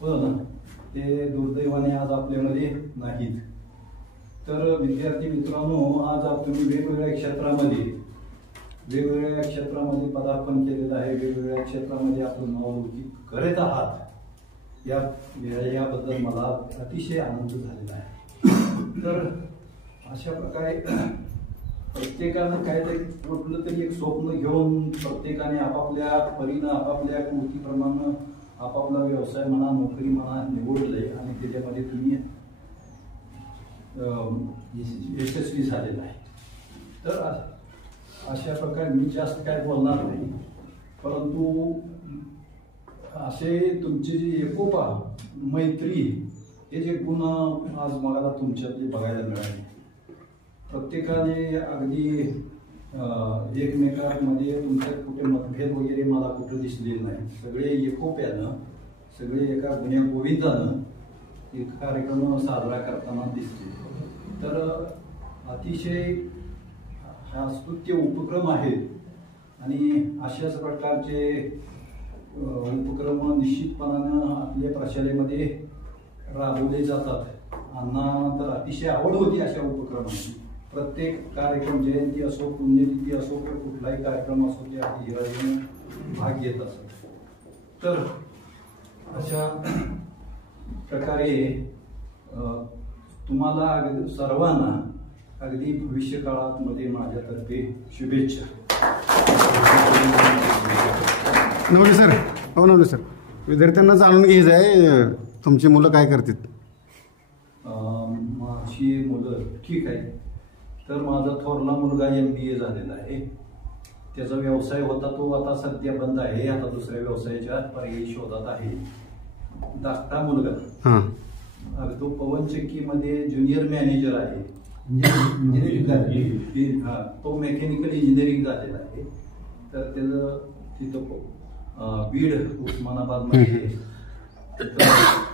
हो ना. ते दुर्दैवाने आज आपल्यामध्ये नाहीत. तर विद्यार्थी मित्रांनो आज तुम्ही वेगवेगळ्या क्षेत्रामध्ये पदार्पण केलेलं आहे. वेगवेगळ्या क्षेत्रामध्ये आपण नावलौकिक करत आहात याबद्दल मला अतिशय आनंद झालेला आहे. तर अशा प्रकारे प्रत्येकानं काहीतरी कुठलं तरी एक स्वप्न घेऊन प्रत्येकाने आपापल्या परीनं आपापल्या कृतीप्रमाणे आपापला व्यवसाय म्हणा नोकरी म्हणा निवडलंय आणि त्याच्यामध्ये तुम्ही यशस्वी झालेला आहे. तर अशा प्रकारे मी जास्त काय बोलणार नाही, परंतु असे तुमचे जे एकोपा मैत्री हे जे गुण आज मला तुमच्यातले बघायला मिळाले. प्रत्येकाने अगदी एकमेकांमध्ये तुमच्यात कुठे मतभेद वगैरे मला कुठं दिसलेले नाही. सगळे एकोप्यानं सगळे एका गुण्या गोविंदानं एक कार्यक्रम साजरा करताना दिसते. तर अतिशय स्तुत्य उपक्रम आहेत आणि अशाच प्रकारचे उपक्रम निश्चितपणानं आपल्या प्रशालेमध्ये राबवले जातात. अण्णा तर अतिशय आवड होती अशा उपक्रमांची. प्रत्येक कार्यक्रम जयंती असो पुण्यतिथी असो किंवा कुठलाही कार्यक्रम असो ते हिराजीने भाग घेत असत. तर अशा प्रकारे तुम्हाला अगदी सर्वांना अगदी भविष्य काळामध्ये माझ्यातर्फे शुभेच्छा. नवले सर, हो नवले सर, विद्यार्थ्यांना जाणून घ्यायचं आहे तुमची मुलं काय करतात. माझी मुलं ठीक आहे. तर माझा थोरला मुलगा MBA झालेला आहे. त्याचा व्यवसाय होता तो आता सध्या बंद आहे. आता दुसऱ्या व्यवसायाच्या पर्यायी शोधात आहे. धाकटा मुलगा तो पवनचक्कीमध्ये ज्युनियर मॅनेजर आहे. इंजिनिअरिंग तो मेकॅनिकल इंजिनिअरिंग झालेला आहे. तर त्याचं तिथं बीड उस्मानाबादमध्ये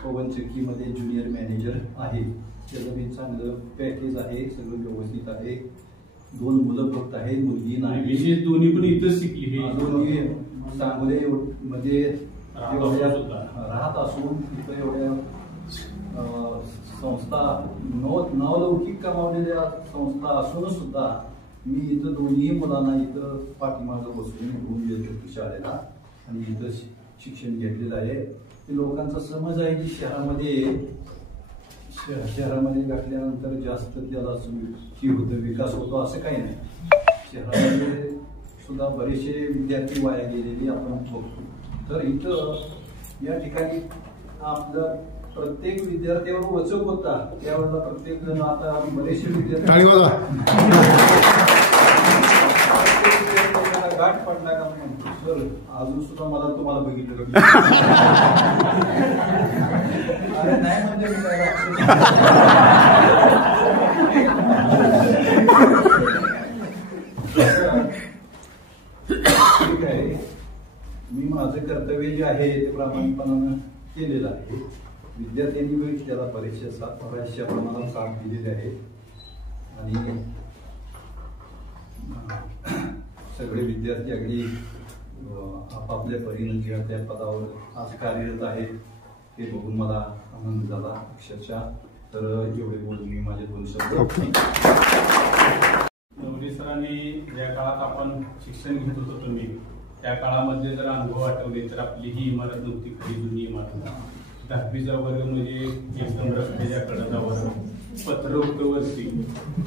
पवनचक्कीमध्ये ज्युनियर मॅनेजर आहे. त्याचं मी चांगलं पॅकेज आहे, सगळं व्यवस्थित आहे. 2 मुलं फक्त आहे, मुलगी नाही. विशेष दोन्ही पण इथंच शिकली. दोन्ही सांगोले मध्ये राहत असून तिथं एवढ्या संस्था नावलौकिक कमावलेल्या संस्था असून सुद्धा मी इथं दोन्ही मुलांना इथं पाठीमागं बसून घेऊन येतो शाळेला आणि इथं शिक्षण घेतलेलं आहे. लोकांचा समज आहे की शहरामध्ये घातल्यानंतर जास्त त्याला ही होतं विकास होतो असं काही नाही. शहरामध्ये सुद्धा बरेचसे विद्यार्थी वाया गेलेले आपण बघतो. तर इथं या ठिकाणी आपलं प्रत्येक विद्यार्थ्यावर वचक होता त्यावेळेला प्रत्येक जण आता बरेचसे विद्यार्थी गाठ पडला का म्हणतो सर अजून सुद्धा मला तुम्हाला बघितलं अरे नाही म्हणजे ठीक आहे. मी माझं कर्तव्य जे आहे ते प्रामाणिकपणानं केलेलं आहे. विद्यार्थ्यांनी त्याला बऱ्याचशा प्रमाणात साथ दिलेली आहे आणि सगळे विद्यार्थी अगदी आपापल्या परीनं किंवा त्या पदावर आज कार्यरत आहेत हे बघून मला आनंद झाला अक्षरशः. तर एवढे बोलून मी माझे 2 शब्द. नवले सरांनी ज्या काळात आपण शिक्षण घेत होतो तुम्ही त्या काळामध्ये जर अनुभव आठवले तर आपली ही इमारत नव्हती, खरी जुनी इमारत. 10वीचा वर्ग म्हणजे एकदम रस्त्याच्या कडेचा वर्ग, पत्र होतं वरती,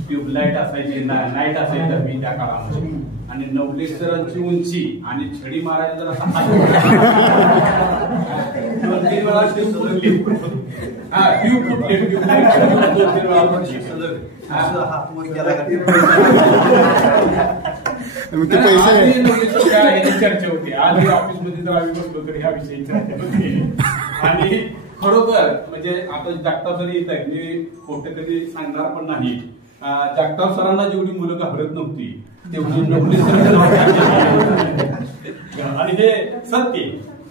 ट्यूबलाईट असायची, नाईट असायची 10वी त्या काळामध्ये. आणि नवले सरांची उंची आणि छडी मारायची जरा 2-3 वेळा ट्यूब फुटली. ट्यूब फुटले, ट्यूबलाईट 2-3 वेळा सलग हात वर गेला चर्चा होती. आज ऑफिसमध्ये जर आम्ही बसलो तर ह्या विषयी चर्चा होती. आणि खरोखर म्हणजे आता जगताप सर येत आहे, मी खोटं कधी सांगणार पण नाही. जगताप सरांना जेवढी मुलं घाबरत नव्हती तेवढी नवले सर. आणि हे सत्य,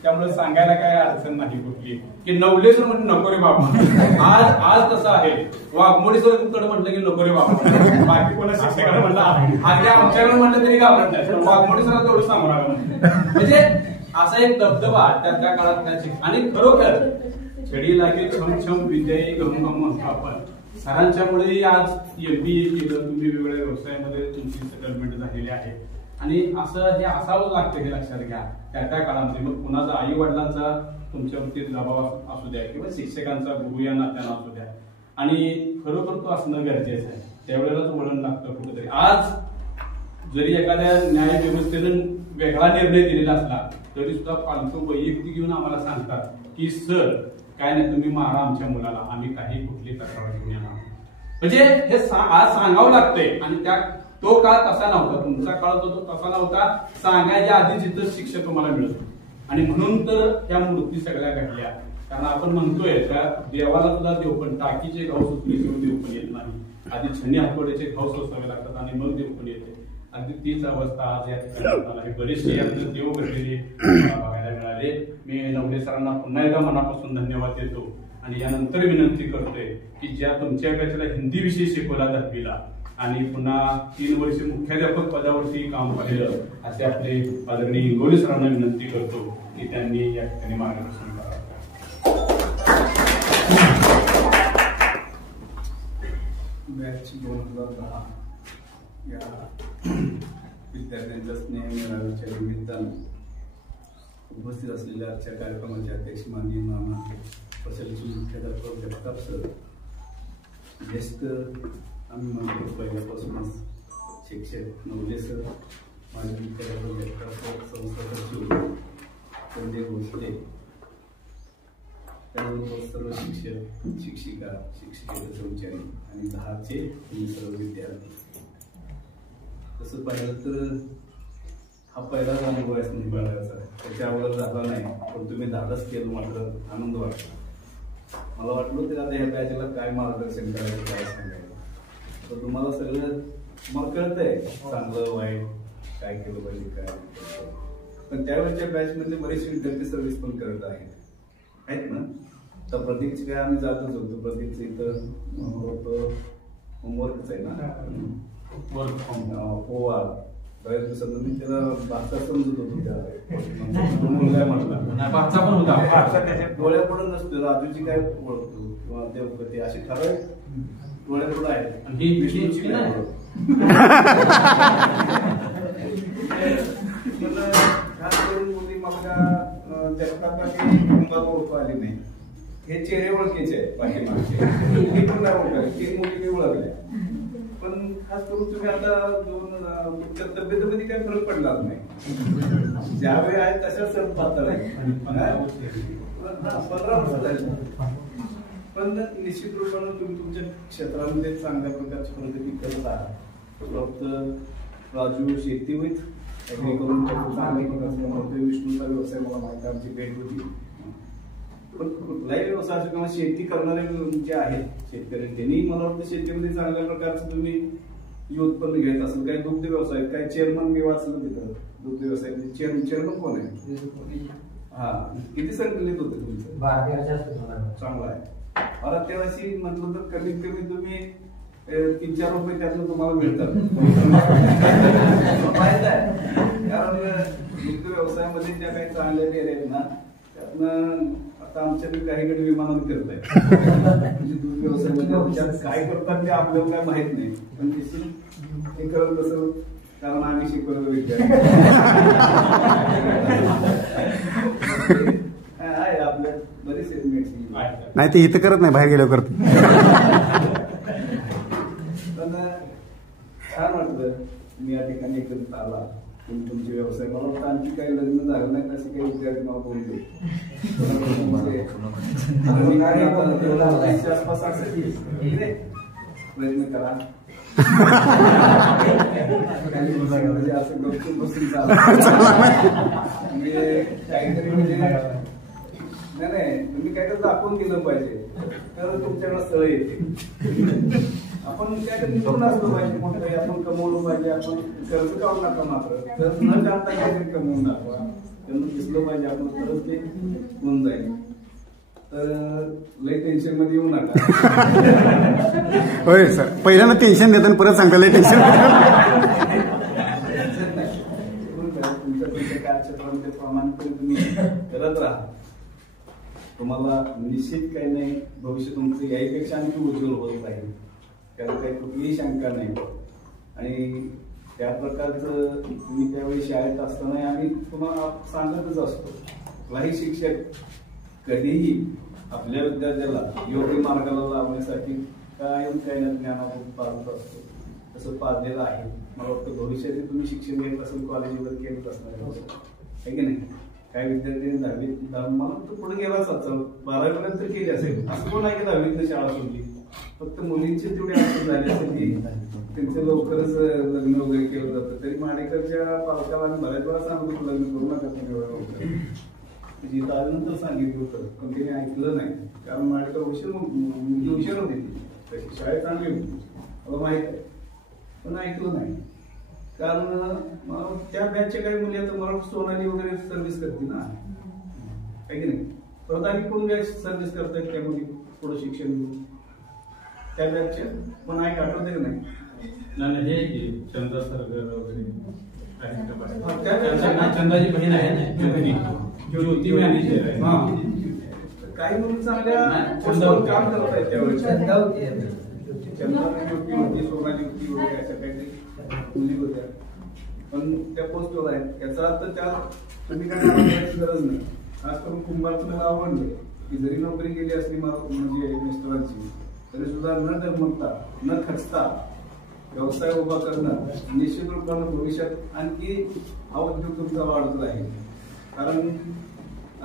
त्यामुळे सांगायला काय अडचण नाही कुठली की नवले सर म्हणजे नको रे बाबा. आज कसं आहे, वाघमोडी सर कडे म्हटलं की नको रे बाबा, बाकी कोणा शिक्षकांना म्हणलं अगदी आमच्याकडे म्हटलं तरी घाबरत नाही, वाघमोडी सर तेवढं सांगू नका म्हणजे असा एक दबदबा त्या काळात त्याची. आणि खरोखर छडी लागे छम विजयी गम म्हणतो आपण. सरांच्यामुळे आज MBA केलं, तुम्ही वेगवेगळ्या व्यवसायामध्ये तुमची सेटलमेंट झालेली आहे. आणि असं हे असावं लागतं हे लक्षात घ्या त्या काळामध्ये. मग कुणाचा आई वडिलांचा तुमच्यावरती दबाव असू द्या किंवा शिक्षकांचा गुरु या नात्यानं असू द्या, आणि खरोखर तो असणं गरजेचं आहे. त्यावेळेलाच वळण लागतं कुठेतरी. आज जरी एखाद्या न्याय व्यवस्थेनं वेगळा निर्णय दिलेला असला तरी सुद्धा पालक वैयक्तिक येऊन आम्हाला सांगतात की सर काय नाही तुम्ही मारा आमच्या मुलाला, आम्ही काही कुठली तक्रार घेऊन येणार. म्हणजे हे आज सांगावं लागतंय. आणि त्या तो काळ तसा नव्हता, तुमचा काळ तो तसा नव्हता. सांगायच्या आधी जिथं शिक्षक तुम्हाला मिळत आणि म्हणून तर त्या मूर्ती सगळ्या घडल्या. कारण आपण म्हणतोय त्या देवाला सुद्धा देवपण टाकीचे घाव सुचल्याशिवाय देवपण येत नाही. आधी छन्नी हातवड्याचे घाव सोसावे लागतात आणि मग देवपण येते. अगदी तीच अवस्था आज या ठिकाणी बरेचसे यातनं देव घडलेले बघायला मिळाले. मी नवले सरांना पुन्हा एकदा मनापासून धन्यवाद देतो आणि यानंतर विनंती करतोय की ज्या तुमच्या बॅचला हिंदी विषय शिकवला 10वीला आणि पुन्हा 3 वर्ष मुख्याध्यापक पदावरती काम पाहिलं असे आपले आदरणीय इंगोले सरांना विनंती करतो की त्यांनी या ठिकाणी मार्गदर्शन करावं. बॅच 2010 या विद्यार्थ्यांच्या स्नेह मेळाव्याच्या निमित्तानं उपस्थित असलेल्या आजच्या कार्यक्रमाचे अध्यक्ष माननीय नाना प्रशालेचे मुख्याध्यापक जगताप सर, ज्येष्ठ आम्ही म्हणतो पहिल्यापासूनच शिक्षक नवले सर, माजी मुख्याध्यापक जगताप सर, संस्था सचिव संजय भोसले, त्यानंतर सर्व शिक्षक, शिक्षिका, शिक्षकेतर कर्मचारी आणि 10चे सर्व विद्यार्थी. तसं पाहिलं तर हा पहिलाच अनुभव आहे निभावायचा. त्याच्या अगोदर झाला नाही, पण तुम्ही धाडस केलं मात्र आनंद वाटला. मला वाटलं ते आता ह्या बॅचला काय मार्गदर्शन करायचं, काय सांगायचं. तर तुम्हाला सगळं मला कळतंय चांगलं वाईट काय केलं पाहिजे काय. पण त्यावेळेच्या बॅच मधले बरेचसे विद्यार्थी सर्व्हिस पण करत आहेत ना. तर प्रतीकचे काय आम्ही जातच होतो. प्रतीकचं इथं होमवर्कच आहे ना, वर्क फ्रॉम पोवा. बऱ्याच दिवसांना मी त्याला भाषा समजत होतो. काय म्हटला पण होता डोळ्यापुढे नसतो. राजूची काय ओळखतो किंवा देवपती अशी ठराविक डोळ्यापुढे आहेत. आणि ही विषयची नाही खास करून मुली मला जगतापाची ओळखू आली नाही. हे चेहरे ओळखीचे आहेत पाठीमागचे. हे पण नाही ओळखले, 3 मुली ओळखल्या. पण खास करून तुम्ही आता तुमच्या तब्येतीमध्ये काही फरक पडला नाही. ज्यावेळी आहे तशा सर्व पातळ आहे. 15 वर्ष झाली. पण निश्चित रूपानं तुम्ही तुमच्या क्षेत्रामध्ये चांगल्या प्रकारची प्रगती करत आहात. फक्त राजू शेती होईल करून चांगल्या प्रकारचा विष्णूचा व्यवसाय मला माहिती आमची भेट होती. पण कुठलाही व्यवसाय किंवा शेती करणारे जे आहेत शेतकरी त्यांनी मला वाटतं शेतीमध्ये चांगल्या प्रकारचं तुम्ही उत्पन्न घेत असेल. काही दुग्ध व्यवसाय, काही चेअरमन मी वाचलं तिथं दुग्ध व्यवसाय चेअरमन कोण आहे? हा, किती संकलित होते तुमचं? चांगलं आहे. मला तेव्हाशी म्हटलं तर कमीत कमी तुम्ही 3-4 रुपये त्यातलं तुम्हाला मिळतात. माहित आहे, कारण दुग्ध व्यवसायामध्ये ज्या काही चांगल्या डेअरी आहेत ना त्यातनं आता आमच्याकडे काहीकडे विमानानं करत आहे. म्हणजे दूध व्यवसायामध्ये काय करतात ते आपल्याला काय माहित नाही, पण ते करत असं कारण आम्ही शिकवलं विद्यार्थी आहे आपल्या बरेचसे नाही. ते इथं करत नाही, बाहेर गेल्यावर करत. पण छान वाटलं मी या ठिकाणी एकत्रित आला. तुमचे व्यवसाय मला वाटतं आणखी काही लग्न झालं नाही असे काही विद्यार्थी मला बोलले. प्रयत्न करा. असं गपचूप बसून काहीतरी म्हणजे नाही तुम्ही काहीतरी दाखवून दिलं पाहिजे तर तुमच्याकडे स्थळ येते. आपण काहीतरी निघून असलं पाहिजे, मोठं आपण कमवलं पाहिजे. आपण कर्ज काढून नका, मात्र कर्ज न काढता काहीतरी कमवून दाखवा. त्यांना दिसलं पाहिजे आपण, तरच ते होऊन जाईल. तर लय टेन्शन मध्ये येऊ नका. होय सर, पहिल्यांदा टेन्शन देतात परत सांगता लय टेन्शन. तुमच्या कार्यक्षेत्रामध्ये प्रामाणिकपणे तुम्ही करत राहा. तुम्हाला निश्चित काही नाही, भविष्य तुमचं याहीपेक्षा आणखी उज्ज्वल होत राहील. त्याला काही कुठलीही शंका नाही. आणि त्या प्रकारचं तुम्ही त्यावेळी शाळेत असताना आम्ही तुम्हाला सांगतच असतो, कुठलाही शिक्षक कधीही आपल्या विद्यार्थ्याला योग्य मार्गाला लावण्यासाठी कायम काही ना ज्ञानातून पाहत असतो. तसं पाजलेलं आहे. मला वाटतं भविष्यात तुम्ही शिक्षण घेत असेल कॉलेज वगैरे केलं असणार आहे की नाही. काय विद्यार्थी 10वी मला तर पुढे गेलाच असेल 12वी पर्यंत केली असेल. असं पण आहे की 10वीतनं शाळा सोडली. फक्त मुलींची तेवढी अडचण झाली असेल की त्यांचं लवकरच लग्न वगैरे केलं जातं. तरी माडेकरच्या पालकाला आम्ही बऱ्याच वेळा सांगतो लग्न करू नका तुम्ही लवकर. म्हणजे त्यानंतर सांगितलं होतं पण तिने ऐकलं नाही. कारण माडेकर हुशार होती तशी शाळेत चांगली होती मला माहित आहे पण ऐकलं नाही. कारण त्या बॅचच्या काही मुली आता मला सोनाली वगैरे सर्व्हिस करते ना आहे की नाही. परत आणि कोण बॅच सर्व्हिस करतायत त्या मुली पुढं शिक्षण घेऊन त्या बॅचच्या पण ऐक आठवते का नाही. हे चंदा सरगर वगैरे चंदाची बहीण आहे ज्योती मॅनेजर आहे. काही मुली चांगल्या काम करत आहेत त्यावेळेस. चंदा ज्योती होती सोनाली होती वगैरे अशा काहीतरी मुली होत्या पण त्या पोस्टवर आहेत. याचा अर्थ त्या तुम्ही काय गरज नाही. आज करून कुंभारचं मला आवडलं की जरी नोकरी केली असली म्हणजे मिस्टरांची तरी सुद्धा न डगमगता न खचता व्यवसाय उभा करणं निश्चित रूपानं भविष्यात आणखी हा उद्योग तुमचा वाढत राहील. कारण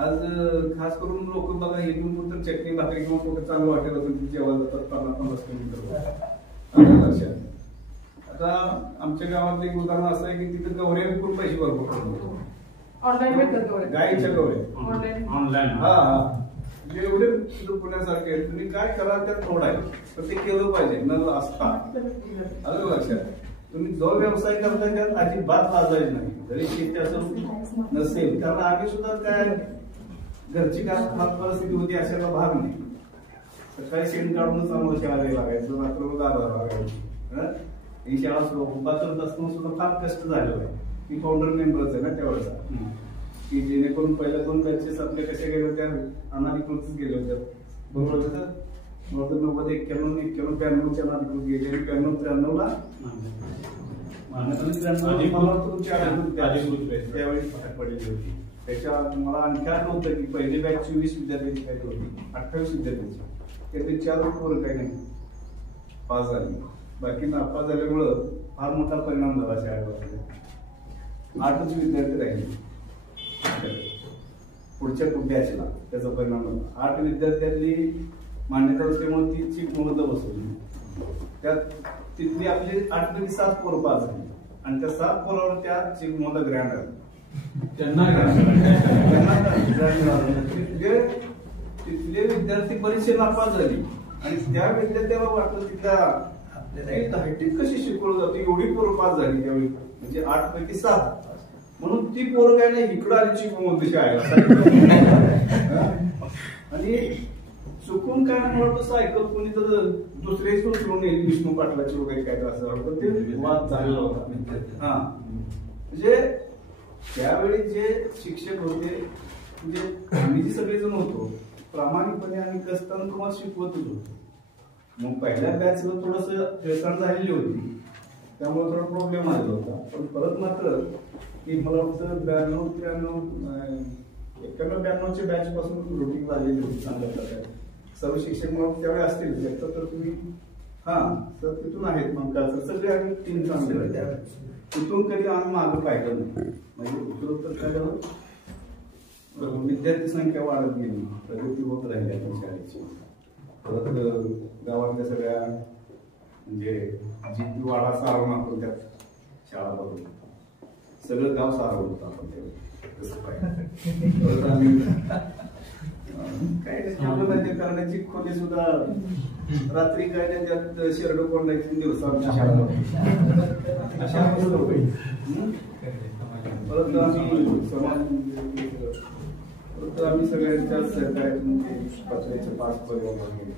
आज खास करून लोक बघा इथून तर चटणी भाकरी किंवा कुठं चांगलं वाटेल असेल जेव्हा जातात 50-50 किलोमीटर लक्षात. आता आमच्या गावात एक उदाहरण असं आहे की तिथे गवऱ्या विकून पैसे भरपूर करतो. गायीच्या गवऱ्या ऑनलाईन हा एवढे पुण्यासारखे आहेत. तुम्ही काय करा त्यात थोडा आहे पण ते केलं पाहिजे न असता. आलं लक्षात. तुम्ही जो व्यवसाय करताय त्यात अजिबात लाजायचं नाही जरी शेती असं नसेल. कारण आम्ही सुद्धा काय घरची काय परिस्थिती होती अशाला भाग नाही. सकाळी शेण काढूनच आम्हाला शाळेला लागायचं रात्र लागायची. ही शाळा उभा करत असताना सुद्धा फार कष्ट झालेलं आहे. ती फाउंडर मेंबरच आहे ना त्यावेळेचा की जेणेकरून पहिल्या 2 बॅचेस आपल्या कशा गेल्या होत्या अनाधिकृतच गेल्या होत्या बरोबर होतं. 90, 91, 91, 92 अनाधिकृत गेले आणि 92, 93ला त्यावेळी भाग पडलेली होती. त्याच्या मला आणखी आठवतं की पहिली बॅच 24 विद्यार्थ्यांची काही होती 28 विद्यार्थ्यांची त्यातले 4 पोरं काही नाही पास झाली. बाकी नापास झाल्यामुळं फार मोठा परिणाम झाला शाळेवर. 8च विद्यार्थी राहिले पुढच्या बॅचला त्याचा परिणाम झाला. 8 विद्यार्थ्यांनी मान्यता असल्यामुळे ती चीक मुहूर्त बसवली. त्यात तिथली आपली 8 पैकी 7 पोरं पास झाली आणि त्या 7 पोरावर त्या चीक मुहूर्त ग्रँड आली. तिथले विद्यार्थी परीक्षेला नापास झाली आणि त्या विद्यार्थ्याला वाटलं तिथल्या 10वीत कशी शिकवलं जाते एवढी पोरं पास झाली त्यावेळी म्हणजे 8 पैकी 7 म्हणून ती पोरं काय नाही इकडं आली चिकून शाळेला. आणि चुकून काय म्हणतो सायकल कोणी तर दुसरे सुचवून येईल विष्णू पाटलाची वगैरे काय तर असं ते वाद झालेला होता. हा म्हणजे त्यावेळी जे शिक्षक होते म्हणजे आम्ही जी सगळेजण होतो प्रामाणिकपणे आणि कष्टानं तुम्हाला शिकवतच होतो. मग पहिल्या बॅचला थोडस हेळसांड झालेली होती त्यामुळे थोडा प्रॉब्लेम आलेला होता. पण परत मात्र की मला वाटतं 91-92च्या बॅच पासून रुटीन झालेली होती चांगल्या प्रकारे. सर्व शिक्षक मग त्यावेळी असतील तर तुम्ही हा तर तिथून आहेत मग सगळे आम्ही 3 चांगले त्यावेळेस तिथून कधी आम्ही मागं पाहिलं नाही. म्हणजे उत्तरोत्तर काय झालं विद्यार्थी संख्या वाढत गेली प्रगती होत राहिली आपण शाळेची. परत गावातल्या सगळ्या म्हणजे जी वाडा सारवून आपण त्यात शाळा बघतो सगळं गाव सारवलं होतं आपण त्यावेळी तसं पाहिजे. परत आम्ही काय नाही करण्याची खोली सुद्धा रात्री काय नाही त्यात शेरड कोंडायची दिवस आमच्या शाळा अशा परत आम्ही समाज परत आम्ही सगळ्यांच्या सहकार्यातून 5वीचे 5 परिवार गेले.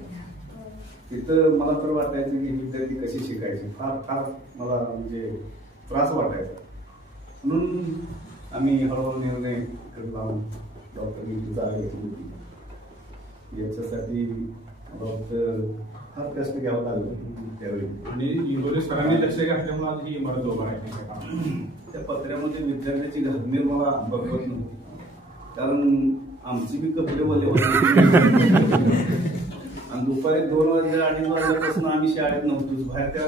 तिथं मला तर वाटायचं की विद्यार्थी कशी शिकायची फार फार मला म्हणजे त्रास वाटायचा. म्हणून आम्ही हळूहळू निर्णय करला डॉक्टर जागा घेतली होती. याच्यासाठी मला वाटतं फार कष्ट घ्यावं लागलं त्यावेळी. आणि इंगोले सरांनी लक्ष घातल्यामुळे आज ही इमारत उभा आहे. त्या पत्र्यामध्ये विद्यार्थ्याची घालमेर मला बघवत नव्हती कारण आमची बी कपडे वले होते आणि दुपारी 2 वाजल्या 2:30 वाजल्यापासून आम्ही शाळेत नव्हतोच, बाहेर त्या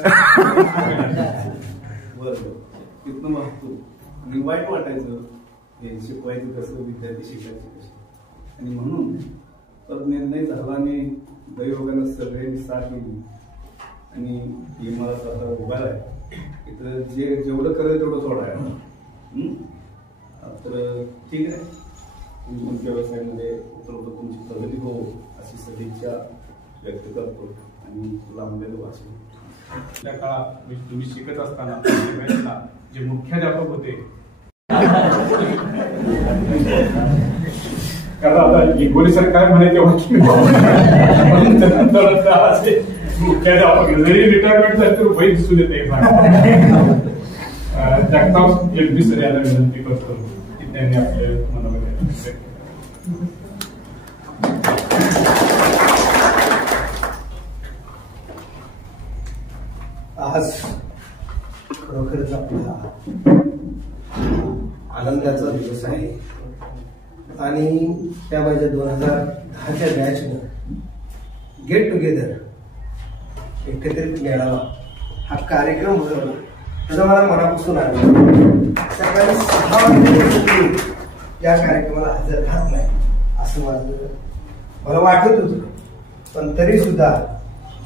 बरोबर तिथनं वाहतो आणि वाईट वाटायचं हे शिकवायचं कसं, विद्यार्थी शिकायचं कसं. आणि म्हणून तर निर्णय झाला आणि दैवयोगानं सगळ्यांनी साथ दिली आणि हे मला आता उभा आहे इथं जेवढं करायचं तेवढं सोडायला. तर ठीक आहे, तुम्ही तुमच्या व्यवसायामध्ये उतरवतो, तुमची प्रगती हो अशी सदिच्छा व्यक्त करतो. आणि लांबलेलं वाचन त्या काळात तुम्ही शिकत असताना जे मुख्याध्यापक होते, कारण आता इंगोली सर काय म्हणे तेव्हा मुख्याध्यापक जरी रिटायरमेंट झाली तर वय दिसून येते. जगताप एलबी सर याला विनंती करतो की त्यांनी आपल्या मनामध्ये आज खरोखरच आपला आनंदाचा दिवस आहे आणि त्या माझ्या 2010च्या बॅचनं गेट टुगेदर एकत्रित मेळावा हा कार्यक्रम होता, त्याचा मला मनापासून आनंद. सकाळी 6 वाजता या कार्यक्रमाला हजर राहत नाही असं मला वाटत होतं, पण तरी सुद्धा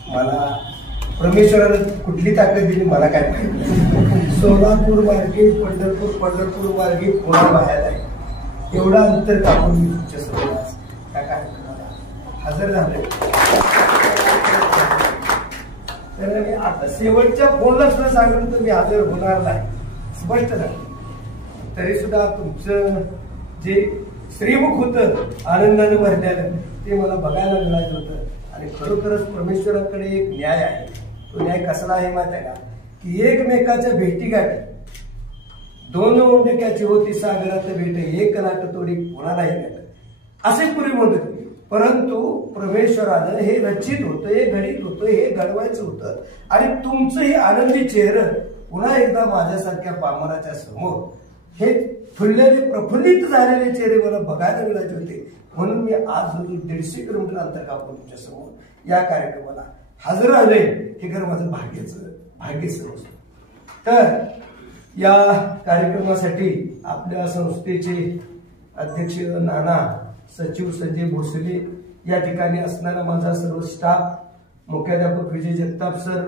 मला परमेश्वरानं कुठली ताकद दिली मला काय माहिती. सोलापूर मार्गे पंढरपूर मार्गे पुन्हा बाहेर आहे, एवढा अंतर कापून मी तुमच्यासमोर त्या कार्यक्रमाला हजर झाले. तर आता शेवटच्या फोनला सुद्धा सांगून तर मी हजर होणार नाही स्पष्ट झालं. तरी सुद्धा तुमचं जे श्रीमुख होतं आनंदानं भरलेलं ते मला बघायला मिळायचं होतं. आणि खरोखरच परमेश्वराकडे एक न्याय आहे. तो न्याय कसला आहे माहिती आहे का, की एकमेकाच्या भेटीगाठी 2 ओंडक्याची होती सागरात भेट, एक लाट तोडी कोणालाही भेट असे पूर्वी म्हणत होते. परंतु परमेश्वरानं हे रचित होतं, हे घडित होतं, हे घडवायचं होतं. आणि तुमचं हे आनंदी चेहरं पुन्हा एकदा माझ्यासारख्या पामराच्या समोर हे फुललेले प्रफुल्लित झालेले चेहरे मला बघायला मिळायचे होते. म्हणून मी आज 150 किलोमीटर अंतर कापून तुमच्या समोर या कार्यक्रमाला हजर राहिले. हे खरं माझं भाग्यच समजतं. तर या कार्यक्रमासाठी आपल्या संस्थेचे अध्यक्ष नाना, सचिव संजय भोसले, या ठिकाणी असणारा माझा सर्व स्टाफ, मुख्याध्यापक विजय जगताप सर,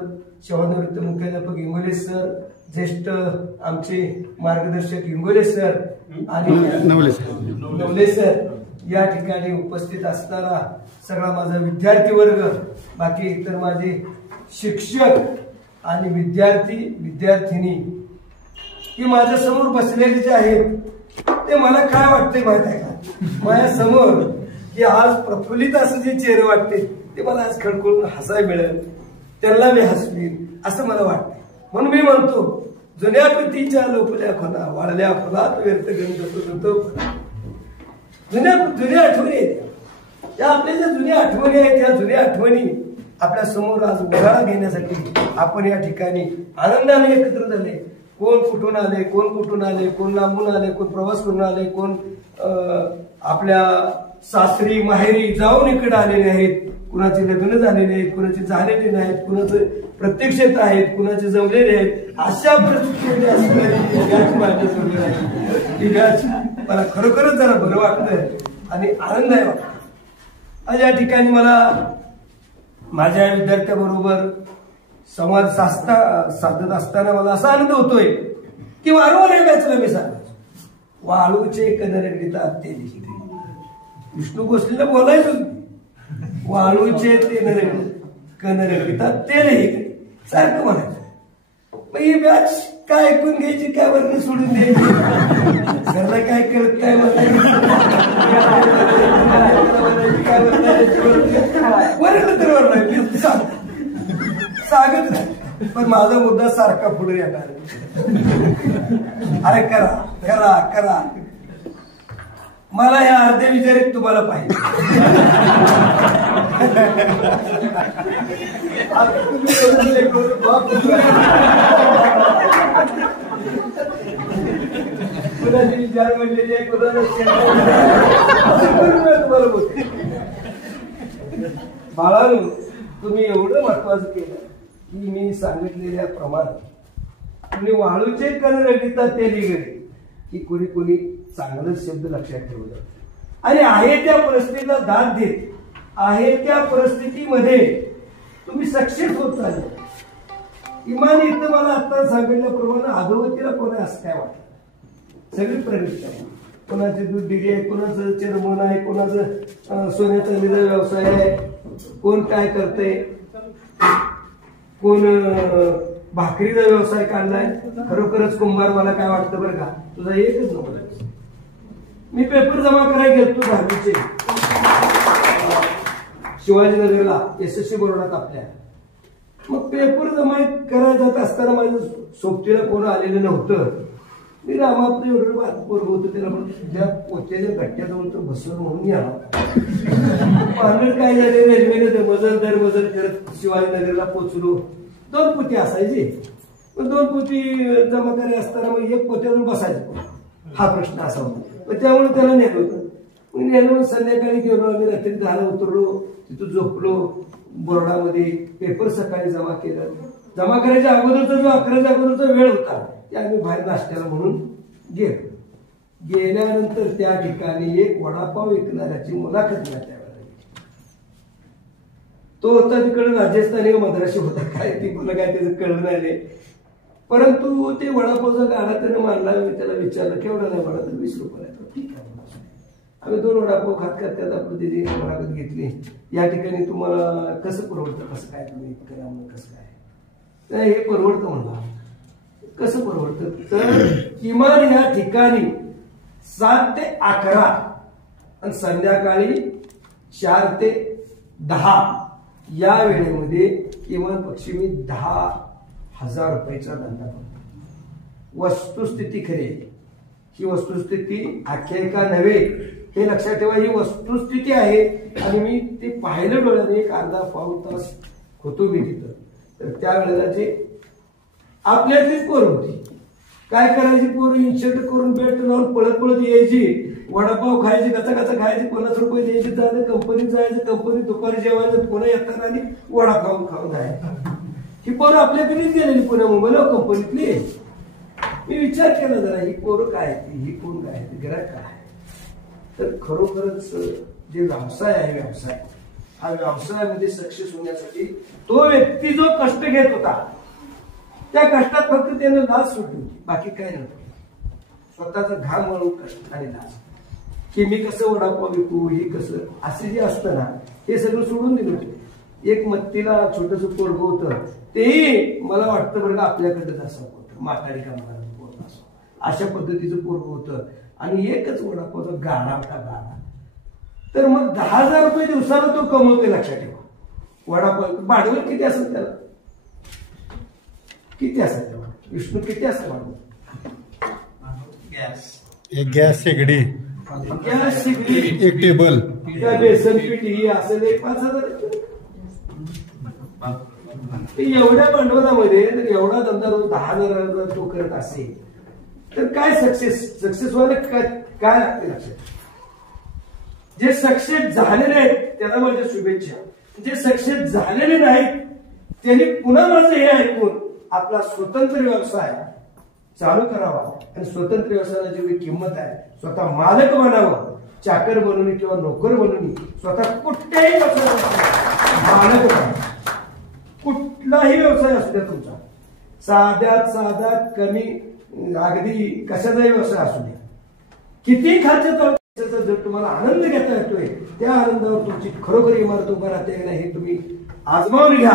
सेवानिवृत्त मुख्याध्यापक इंगोले सर, ज्येष्ठ आमचे मार्गदर्शक इंगोले सर आणि नवले सर, या ठिकाणी उपस्थित असणारा सगळा माझा विद्यार्थी वर्ग, बाकी इतर माझे शिक्षक आणि विद्यार्थिनी की माझ्या समोर बसलेले जे आहेत ते मला काय वाटते माहित आहे का, माझ्या समोर की आज प्रफुल्लित असं जे चेहरे वाटते ते मला आज खडखडून हसायला मिळेल, त्यांना मी हसवीन असं मला वाटतं. म्हणून मी म्हणतो, जुन्या प्रीतीच्या लोपल्या खोना, वाळल्या फुलात व्यर्थ गंध, जुन्या आठवणी आहेत. त्या आपल्या ज्या जुन्या आठवणी आहेत, त्या जुन्या आठवणी आपल्या समोर आज उजाळा घेण्यासाठी आपण या ठिकाणी आनंदाने एकत्र झाले. कोण कुठून आले, कोण लांबून आले, कोण प्रवास करून आले, कोण आपल्या सासरी माहेरी जाऊन इकडे आलेले आहेत, कुणाचे लग्न झालेले आहेत, कुणाचे झालेले नाहीत, कुणाचे प्रत्यक्षेत आहेत, कुणाचे जमलेले आहेत. अशा परिस्थितीमध्ये असणारी माझ्यासमोर आहे. मला खरोखरच जरा बरं वाटतंय आणि आनंद आहे वाटत. आज या ठिकाणी मला माझ्या विद्यार्थ्याबरोबर संवाद साधत असताना मला असा आनंद होतोय की वारंवार या बॅचला मी सांगायचो, वाळूचे कनरगडीतात ते लिहिते. विष्णू गोष्टीला बोलायचो, वाळूचे ते कनरगडीतात ते लिहिते सारखं म्हणायचं. मग ही बॅच काय ऐकून घ्यायची, काय वर्ण सोडून द्यायची, घरला काय करत काय वर्ण तर वर्ण सांगत नाही. पण माझा मुद्दा सारखा पुढे येणार, अरे करा करा करा. मला या अर्ध्या विचारित तुम्हाला पाहिजे. कुणाची विचार म्हणलेली आहे, कुणाला तुम्हाला बोलते. बाळांनो, तुम्ही एवढं महत्वाचं केलं की मी सांगितलेल्या प्रमाणे तुम्ही वाळूचे कण रंगीता ते निघले की कोणी कोणी चांगलं शब्द लक्षात ठेवलं आणि आहे त्या परिस्थितीला दाद देत आहे त्या परिस्थितीमध्ये तुम्ही सक्सेस होत चालले. इमान इथं मला आता सांगितल्याप्रमाणे अधोगतीला कोणा असं काय वाटत सगळी प्रगती आहे. कोणाचे दूध डेअरी आहे, कोणाचं चेअरमन आहे, कोणाचं सोन्या चांदीचा व्यवसाय आहे, कोण काय करते, कोण भाकरीचा व्यवसाय काढलाय. खरोखरच कुंभार मला काय वाटतं बरं का, तुझा एकच नंबर. मी पेपर जमा करायला गेलो 10वीचे शिवाजीनगरला SSC बोर्डात आपल्या. मग पेपर जमा करायला जात असताना माझं सोबतीला कोण आलेलं नव्हतं. मी रामापुरी एवढं पोरग होतं त्याला त्या पोत्याच्या गट्ट्याजवळ तर बसलं म्हणून या पांढर काय झाले रेल्वेने दरमजर करत शिवाजीनगरला पोचलो. 2 पोती असायचे. मग 2 पोती जमा करायला असताना मग 1 पोत्यावर बसायचं हा प्रश्न असा होता. मग त्यामुळे त्याला नेलं होतं. मग नेलं संध्याकाळी गेलो आम्ही रात्री 10ला उतरलो तिथं झोपलो बोर्डामध्ये. पेपर सकाळी जमा केलं. जमा करायच्या अगोदरचा जो 11च्या अगोदरचा वेळ होता ते आम्ही बाहेर नाश्त्याला म्हणून गेलो. गेल्यानंतर त्या ठिकाणी एक वडापाव विकणाऱ्याची मुलाखत त्यावेळेला. तो होता तिकडे राजस्थानी मद्रासी होता काय ती मला काय त्याचं कळलं नाही. परंतु ते वडापावचा गाडा त्याने मारला. मी त्याला विचारलं केवढा नाही म्हणा तर 20 रुपये. ठीक आहे आम्ही 2 वडापाव खात त्यात आपण त्याची मुलाखत घेतली. या ठिकाणी तुम्हाला कसं परवडतं कसं काय तुम्ही इतकं कसं काय हे परवडतं म्हणला. कसं परवडतं तर किमान या ठिकाणी 7 ते 11 आणि संध्याकाळी 4 ते 10 या वेळेमध्ये किमान पक्षी मी 10,000 रुपयाचा धंदा करतो. वस्तुस्थिती खरी ही वस्तुस्थिती आख्यायिका नव्हे हे लक्षात ठेवा. ही वस्तुस्थिती आहे आणि मी ते पाहिलं डोळ्याने. 1 अर्धा पाऊण तास होतो मी तिथं. तर त्यावेळेला जे आपल्यातलीच पोर होती काय करायची पोर इन्शर्ट करून बेल्ट लावून पळत पळत यायची. वडापाव खायची गचा खायची 50 रुपये द्यायची. जायचं कंपनीत जायचं कंपनीत दुपारी जेवायचं पुन्हा येताना आणि वडापाव खाऊन जायचं. ही पोरं आपल्याकडेच गेलेली पुण्या मुंबईला कंपनीतली. मी विचार केला जरा ही पोरं काय ही कोण काय गिरायक काय. तर खरोखरच जे व्यवसाय आहे व्यवसाय हा व्यवसायामध्ये सक्सेस होण्यासाठी तो व्यक्ती जो कष्ट घेत होता त्या कष्टात फक्त त्यानं लाज सोडली होती बाकी काय नव्हतं. स्वतःचा घाम वळून कष्ट आणि लाज की मी कसं वडापाव विकू हे कसं असे जे असतं ना हे सगळं सोडून दिलं होतं. एक मत्तीला छोटस पोरग होतं तेही मला वाटतं बरं का आपल्याकडे असं होतं म्हातारी कामाला पोरग असं अशा पद्धतीचं पोरग होतं. आणि एकच वडापावचा गाडा होता गाडा. तर मग 10,000 रुपये दिवसाला तो कमवतोय लक्षात ठेवा. वडापाव भांडवल किती असेल त्याला किती असेल तेव्हा विष्णू किती असेल भांडवल. एक गॅस शेगडी गॅस शेगडी 1 टेबल त्या बेसन पीठ ही असेल 5,000. एवढ्या भांडवलामध्ये जर एवढा धंदा रोज 10,000 तो करत असेल तर काय सक्सेस व्हायला काय लागते लक्षात. जे सक्सेस झालेले आहेत त्यांना माझ्या शुभेच्छा. जे सक्सेस झालेले नाहीत त्यांनी पुन्हा माझं हे ऐकून आपला स्वतंत्र व्यवसाय चालू करावा आणि स्वतंत्र व्यवसायाला जेवढी किंमत आहे स्वतः मालक बनावं. चाकर बनवून किंवा नोकर बनवून स्वतः कुठल्याही मालक बना. कुठलाही व्यवसाय असू द्या तुमचा साध्यात कमी अगदी कशाचाही व्यवसाय असू द्या किती खर्च जर तुम्हाला आनंद घेता येतोय त्या आनंदावर तुमची खरोखर इमारत उभा राहते का नाही हे तुम्ही आजमावून घ्या.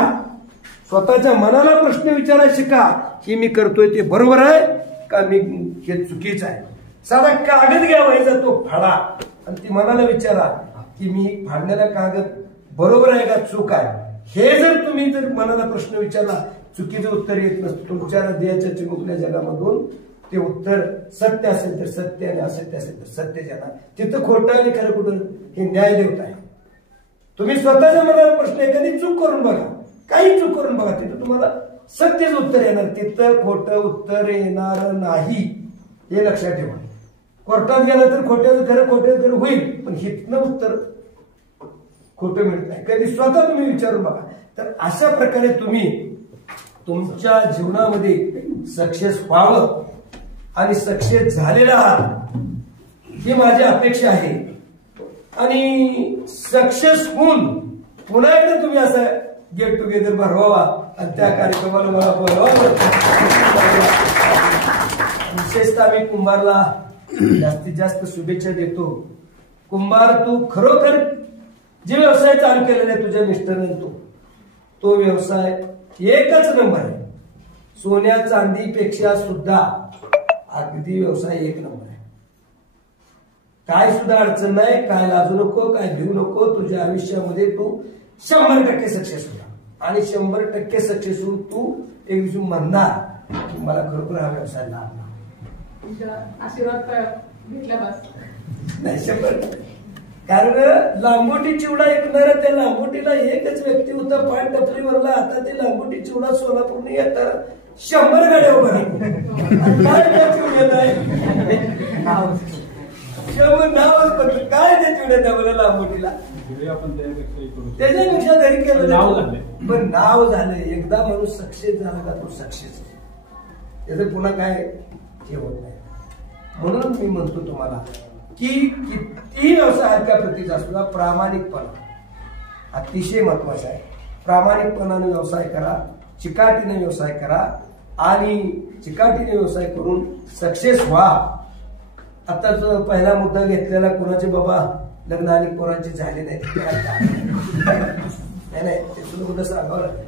स्वतःच्या मनाला प्रश्न विचारायला शिका की मी करतोय ते बरोबर आहे का मी हे चुकीचं आहे. साधा कागद घ्या व्हायचा तो फाडा आणि ती मनाला विचारा की मी फाडलेला कागद बरोबर आहे का चूक आहे. हे जर तुम्ही जर मनाला प्रश्न विचारला चुकीचं उत्तर येत नसतं. तुमच्या हृदयाच्या चिमुकल्या जगामधून ते उत्तर सत्य असेल तर सत्य आणि असत्य असेल तर सत्य ज्याला तिथं खोटं आणि खरं कुठं हे न्याय देवता आहे. तुम्ही स्वतःच्या मनाला प्रश्न एखादी चूक करून बघा काही चूक करून बघा तिथं तुम्हाला सत्यच उत्तर येणार. तिथं खोटं उत्तर येणार नाही हे लक्षात ठेवा. कोर्टात गेलं तर खोट्याचं खरं होईल पण हितनं उत्तर खोटं मिळत नाही. कधी स्वतः तुम्ही विचारून बघा. तर अशा प्रकारे तुम्ही तुमच्या जीवनामध्ये सक्सेस व्हावं आणि सक्सेस झालेला आहात ही माझी अपेक्षा आहे. आणि सक्सेस होऊन पुन्हा एकदा तुम्ही असं गेट टुगेदर भरवावा आणि त्या कार्यक्रमाला मला बोलवावं. विशेषतः मी कुंभारला जास्तीत जास्त शुभेच्छा देतो. कुंभार, तू खरोखर जे व्यवसाय चालू केलेला आहे तुझ्या मिस्टरने तो व्यवसाय एकच नंबर आहे. सोन्या चांदीपेक्षा सुद्धा अगदी व्यवसाय एक नंबर आहे. काय सुद्धा अडचण नाही. काय लाजू नको, काय भिवू नको. तुझ्या आयुष्यामध्ये तू 100% सक्सेस होणार आणि 100% सक्सेस होऊन तू एक दिवशी म्हणणार मला खरोखर हा व्यवसाय लागला. आशीर्वाद घेतला बस नाही 100%. कारण लांबोटी चिवडा ऐकणारा त्या लांबोटीला एकच व्यक्ती होता पाय टपरीवरला. आता ते लांबोटी चिवडा सोलापूरने येता 100 गाड्या उभ्या काय त्या चिवड्यात आहे नावच पण काय त्या चिवड्यात आहे मला लांबोटीला. त्याच्यापेक्षा घरी केलं पण नाव झालं. एकदा माणूस सक्सेस झाला का तो सक्सेस त्याचं पुन्हा काय हे होत नाही. म्हणून मी म्हणतो तुम्हाला की किती व्यवसायाच्या प्रतीचा असला प्रामाणिकपणा अतिशय महत्वाचा आहे. प्रामाणिकपणाने व्यवसाय करा, चिकाटीने व्यवसाय करा आणि चिकाटीने व्यवसाय करून सक्सेस व्हा. आताच पहिला मुद्दा घेतलेला कोणाचे बाबा लग्न आणि कोणाचे झाले नाही नाही ते तुला कुठं सांगावं लागेल.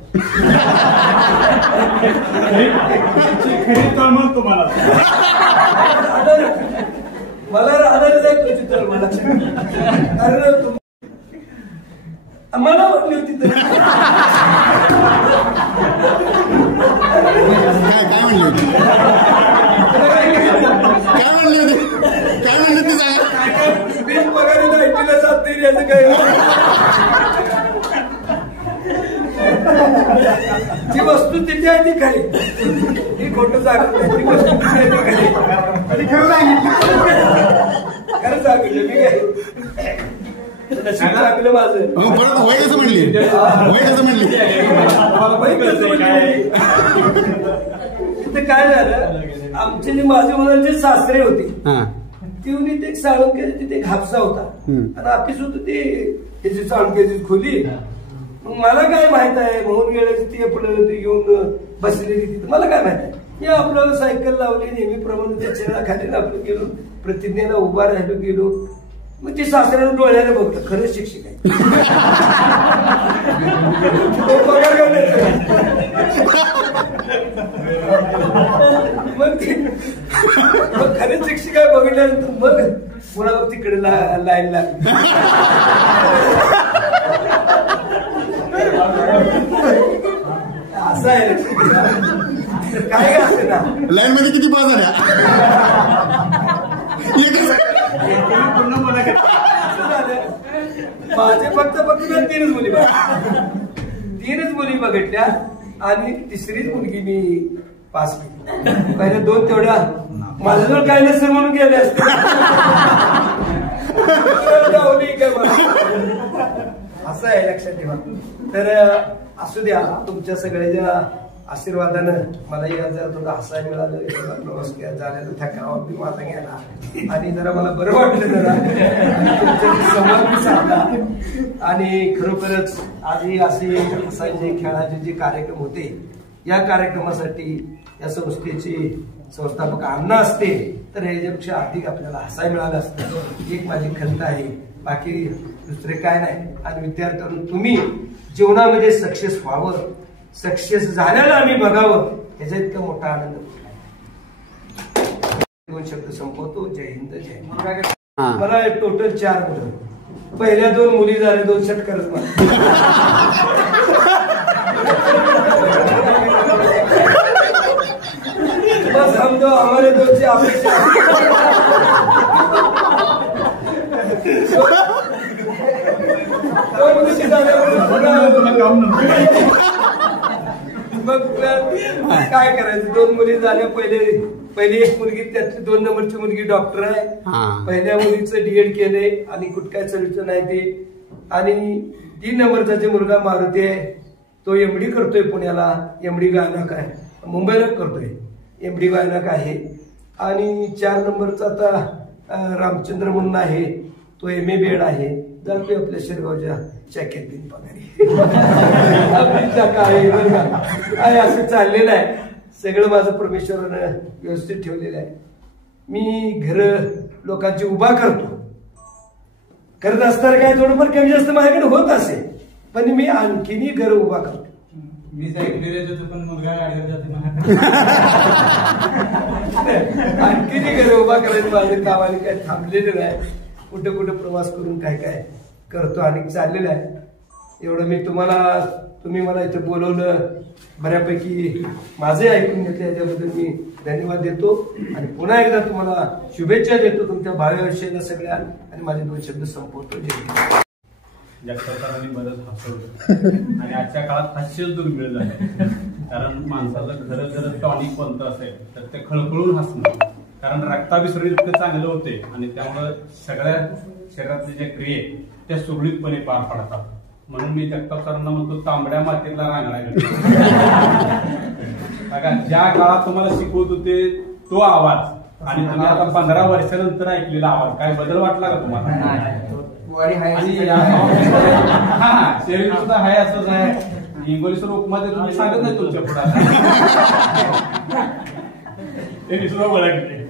मला राहणारच आहे तुझी तर मला कारण मला म्हटली होती तर काय म्हणली होती बिल पगारी ऐकलं जात नाही याचं काय. जी वस्तू तिथे आहे ती खरी. ही खोटं सांगत नाही. ती वस्तू तिथे आहे ती खरी आणि खरं सांगितलं मी काय सांगितलं माझं. परत वय कसं म्हणली तिथे काय झालं आमचे जे माझे मुलांचे सासरे होते ती ते एक साळुंक्याची तिथे एक हापसा होता आणि ऑफिस होतं ते त्याची साळुंक्याची खोली. मला काय माहित आहे म्हणून गेलं ते आपलं ते घेऊन बसलेली तिथे मला काय माहित आहे. मी आपलं सायकल लावली नेहमीप्रमाणे त्या चेहऱ्याखाली आपलं गेलो प्रतिज्ञेला उभा राहिलो गेलो. मग ते सासऱ्याला डोळ्याने बघलं खरंच शिक्षक आहे. मग खरंच शिक्षक आहे बघितल्यानंतर मग पुन्हा मग तिकडे लाईन लागली. असं आहे काय असे ना लाईन मध्ये किती पास झाल्या माझे फक्त 3च मुली बघितल्या आणि तिसरीच मुलगी मी पास केली. पहिले 2 तेवढ्या माझ्याजवळ काय नसेल म्हणून गेले असते. असं आहे लक्षात ठेवा. तर असू द्या तुमच्या सगळ्याच्या आशीर्वादानं मला या जरा थोडं हसायला मिळालं. प्रवास झाल्यानं थकावा बी माझा गेला आणि जरा मला बरं वाटलं जरा संवाद साधला. आणि खरोखरच आधी असे हसायचे खेळाचे जे कार्यक्रम होते या कार्यक्रमासाठी या संस्थेचे संस्थापक अण्णा असते तर ह्याच्यापेक्षा अधिक आपल्याला हसायला मिळालं असतं. एक माझी खंत आहे बाकी दुसरे काय नाही. आणि विद्यार्थ्यांना तुम्ही जीवनामध्ये सक्सेस व्हावं सक्सेस झाल्याला आम्ही बघावं ह्याचा इतका मोठा आनंद कुठला. 2 शब्द संपवतो. जय हिंद जय महाराष्ट्र. मला टोटल 4 मुलं. पहिल्या 2 मुली झाल्या 2 षटकारच बस हम तो हमारे 2 से अपेक्षा मग काय करायचं 2 मुली झाल्या. पहिली एक मुलगी त्यातली 2 नंबरची मुलगी डॉक्टर आहे. पहिल्या मुलीचं डीएड केलंय आणि कुठं काय चलचं नाही ते आणि 3 नंबरचा जे मुलगा मारुती आहे तो एमडी करतोय पुण्याला, एमडी गायनाक आहे, मुंबईला करतोय, एमडी गायनाक आहे. आणि 4 नंबरचा आता रामचंद्र म्हणून आहे, तो MA BEd आहे, जातोय आपल्या शिरगावच्या चॅकेत बिन पगारी. आपली चाका आहे बरं का, काय असं चाललेलं आहे. सगळं माझं परमेश्वरानं व्यवस्थित ठेवलेलं आहे. मी घर लोकांची उभा करत असताना काय थोडंफार कमी जास्त माझ्याकडे होत असेल, पण मी आणखीनही घर उभा करतो. मी जातो पण मुलगा गाडीवर जाते आणखीनही घर उभा करायचं माझं काम आणि काय थांबलेलं नाही. कुठं कुठं प्रवास करून काय काय करतो आणि चाललेलं आहे. एवढं मी तुम्ही मला इथं बोलवलं, बऱ्यापैकी माझे ऐकून घेतले, याच्याबद्दल मी धन्यवाद देतो. आणि पुन्हा एकदा तुम्हाला शुभेच्छा देतो तुमच्या भावी आयुष्याला सगळ्या. आणि माझे 2 शब्द संपवतो. जगताप सरांनी बरंच हसवलं आणि आजच्या काळात हास्यच दुर्मिळ झालं. कारण माणसाचं खरं टॉनिक कोणतं असेल तर ते खळखळून हसणं, कारण रक्ताभिसरण इतकं चांगलं होते आणि त्यामुळे सगळ्या शरीरातले जे क्रिये त्या सुरळीतपणे पार पडतात. म्हणून मी जगताप सरांना म्हणतो तांबड्या मातीतला रांगडा. ज्या काळात तुम्हाला शिकवत होते तो आवाज आणि तुम्ही आता 15 वर्षानंतर ऐकलेला आवाज, काय बदल वाटला का तुम्हाला? शरीर सुद्धा आहे असंच आहे. हिंगोलीसर उपमध्ये तुम्ही सांगत नाही तुमच्या पुढे त्यांनी सुद्धा ओळखले.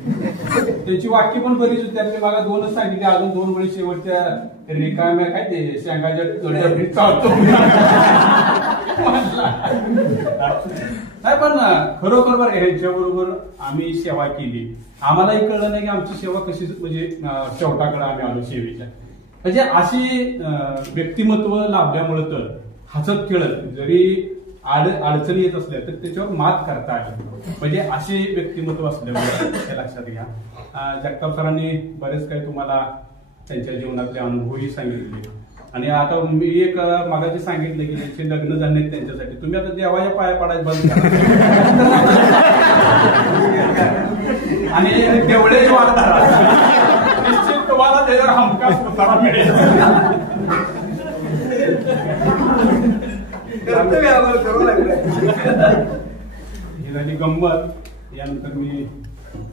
त्याची वाक्य पण बरीच होती. त्यातले मला 2च सांगितले, अजून 2 वेळी शेवटच्या रिकाम्या काय ते शेंगाच्या चालतो नाही. पण खरोखर बरं ह्यांच्या बरोबर आम्ही सेवा केली. आम्हालाही कळलं नाही की आमची सेवा कशी, म्हणजे शेवटाकडे आम्ही आलो सेवेच्या. म्हणजे अशी व्यक्तिमत्व लाभल्यामुळे तर हसत खेळत जरी अडचणी येत असल्या तर त्याच्यावर मात करता आली. म्हणजे असे व्यक्तिमत्व असल्यामुळे ते लक्षात घ्या. जगताप सरांनी बरेच काही तुम्हाला त्यांच्या जीवनातले अनुभवही सांगितले. आणि आता मी एक मागाशी सांगितलं की त्यांचे लग्न झाले त्यांच्यासाठी तुम्ही आता देवाच्या पाया पडायला बंद करा आणि तेवढेच वाटतात निश्चित तुम्हाला त्याच्यावर हमखास तुकारा मिळेल. ही झाली गंमत. यानंतर मी